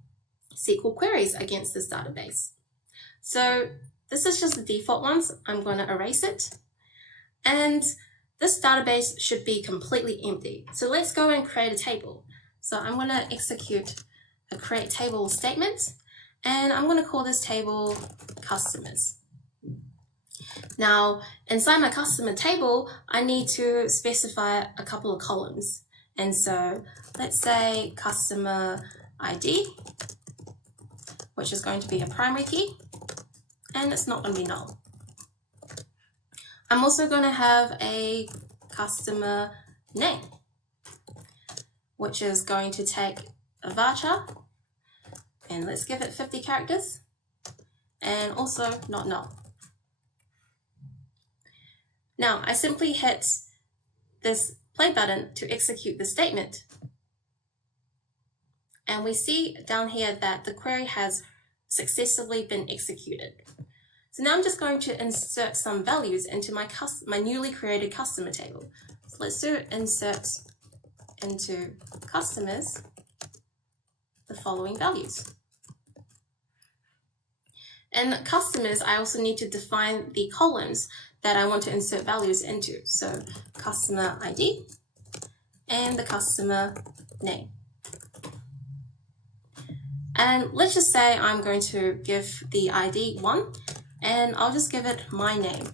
SQL queries against this database. So this is just the default ones. I'm going to erase it. And this database should be completely empty. So let's go and create a table. So I'm going to execute a create table statement, and I'm going to call this table customers. Now, inside my customer table, I need to specify a couple of columns. And so let's say customer ID, which is going to be a primary key, and it's not going to be null. I'm also going to have a customer name, which is going to take a varchar, and let's give it 50 characters, and also not null. Now, I simply hit this play button to execute the statement. And we see down here that the query has successfully been executed. So now I'm just going to insert some values into my newly created customer table. So let's do insert into customers the following values. In customers, I also need to define the columns that I want to insert values into. So customer ID and the customer name. And let's just say I'm going to give the ID 1, and I'll just give it my name.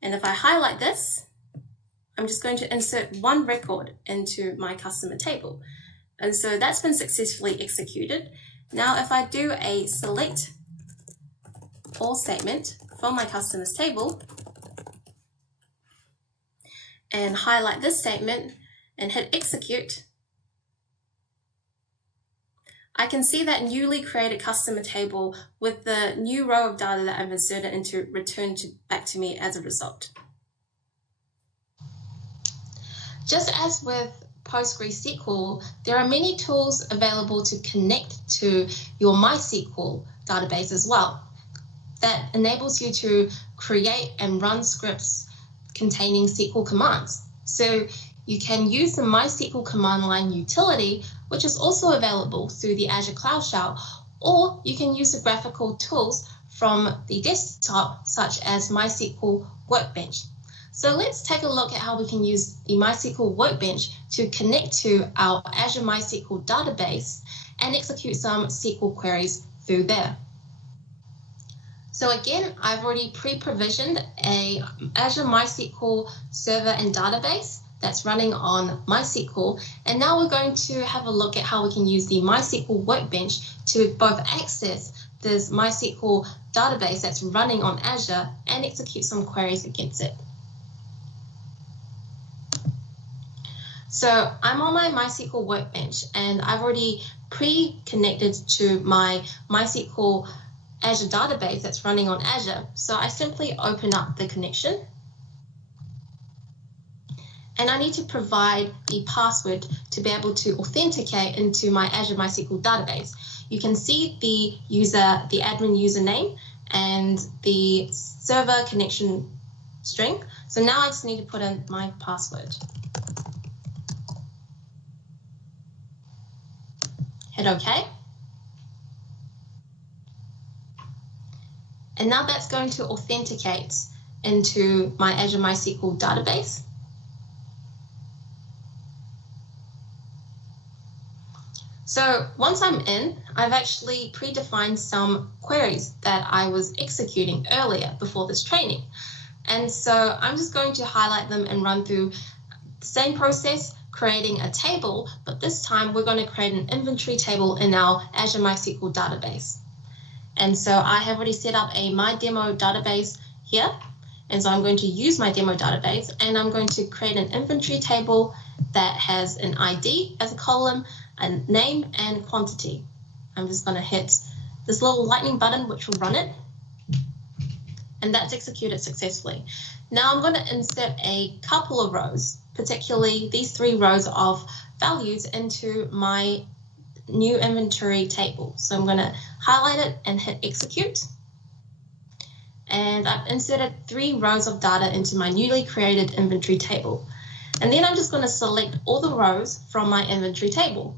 And if I highlight this, I'm just going to insert 1 record into my customer table. And so that's been successfully executed. Now, if I do a select all statement from my customers table and highlight this statement and hit execute, I can see that newly created customer table with the new row of data that I've inserted into returned back to me as a result. Just as with PostgreSQL, there are many tools available to connect to your MySQL database as well. That enables you to create and run scripts containing SQL commands. So you can use the MySQL command line utility, which is also available through the Azure Cloud Shell, or you can use the graphical tools from the desktop, such as MySQL Workbench. So let's take a look at how we can use the MySQL Workbench to connect to our Azure MySQL database and execute some SQL queries through there. So again, I've already pre-provisioned a Azure MySQL server and database that's running on MySQL. And now we're going to have a look at how we can use the MySQL Workbench to both access this MySQL database that's running on Azure and execute some queries against it. So I'm on my MySQL Workbench, and I've already pre-connected to my MySQL Azure database that's running on Azure. So I simply open up the connection, and I need to provide the password to be able to authenticate into my Azure MySQL database. You can see the admin username and the server connection string. So now I just need to put in my password. Hit OK. And now that's going to authenticate into my Azure MySQL database. So once I'm in, I've actually predefined some queries that I was executing earlier before this training. And so I'm just going to highlight them and run through the same process, creating a table, but this time we're going to create an inventory table in our Azure MySQL database. And so I have already set up a My Demo database here, And so I'm going to use my demo database, and I'm going to create an inventory table that has an ID as a column, a name, and quantity. I'm just going to hit this little lightning button, which will run it. And that's executed successfully. Now I'm going to insert a couple of rows, particularly these 3 rows of values, into my new inventory table. So I'm going to highlight it and hit execute. And I've inserted 3 rows of data into my newly created inventory table. And then I'm just going to select all the rows from my inventory table.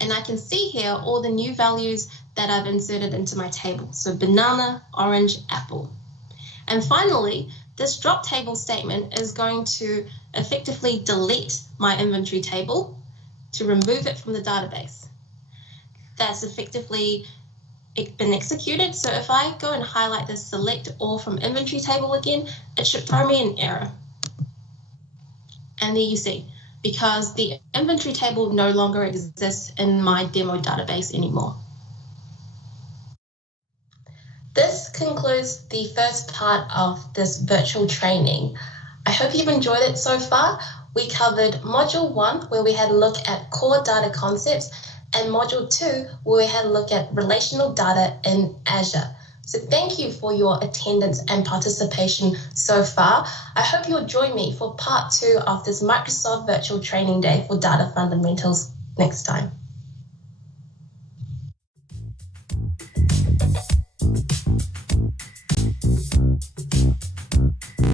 And I can see here all the new values that I've inserted into my table. So banana, orange, apple. And finally, this drop table statement is going to effectively delete my inventory table to remove it from the database. That's effectively been executed. So if I go and highlight this select all from inventory table again, it should throw me an error. And there you see, because the inventory table no longer exists in my demo database anymore. This concludes the first part of this virtual training. I hope you've enjoyed it so far. We covered Module 1, where we had a look at core data concepts, and Module 2, where we had a look at relational data in Azure. So thank you for your attendance and participation so far. I hope you'll join me for part 2 of this Microsoft Virtual Training Day for Data Fundamentals next time.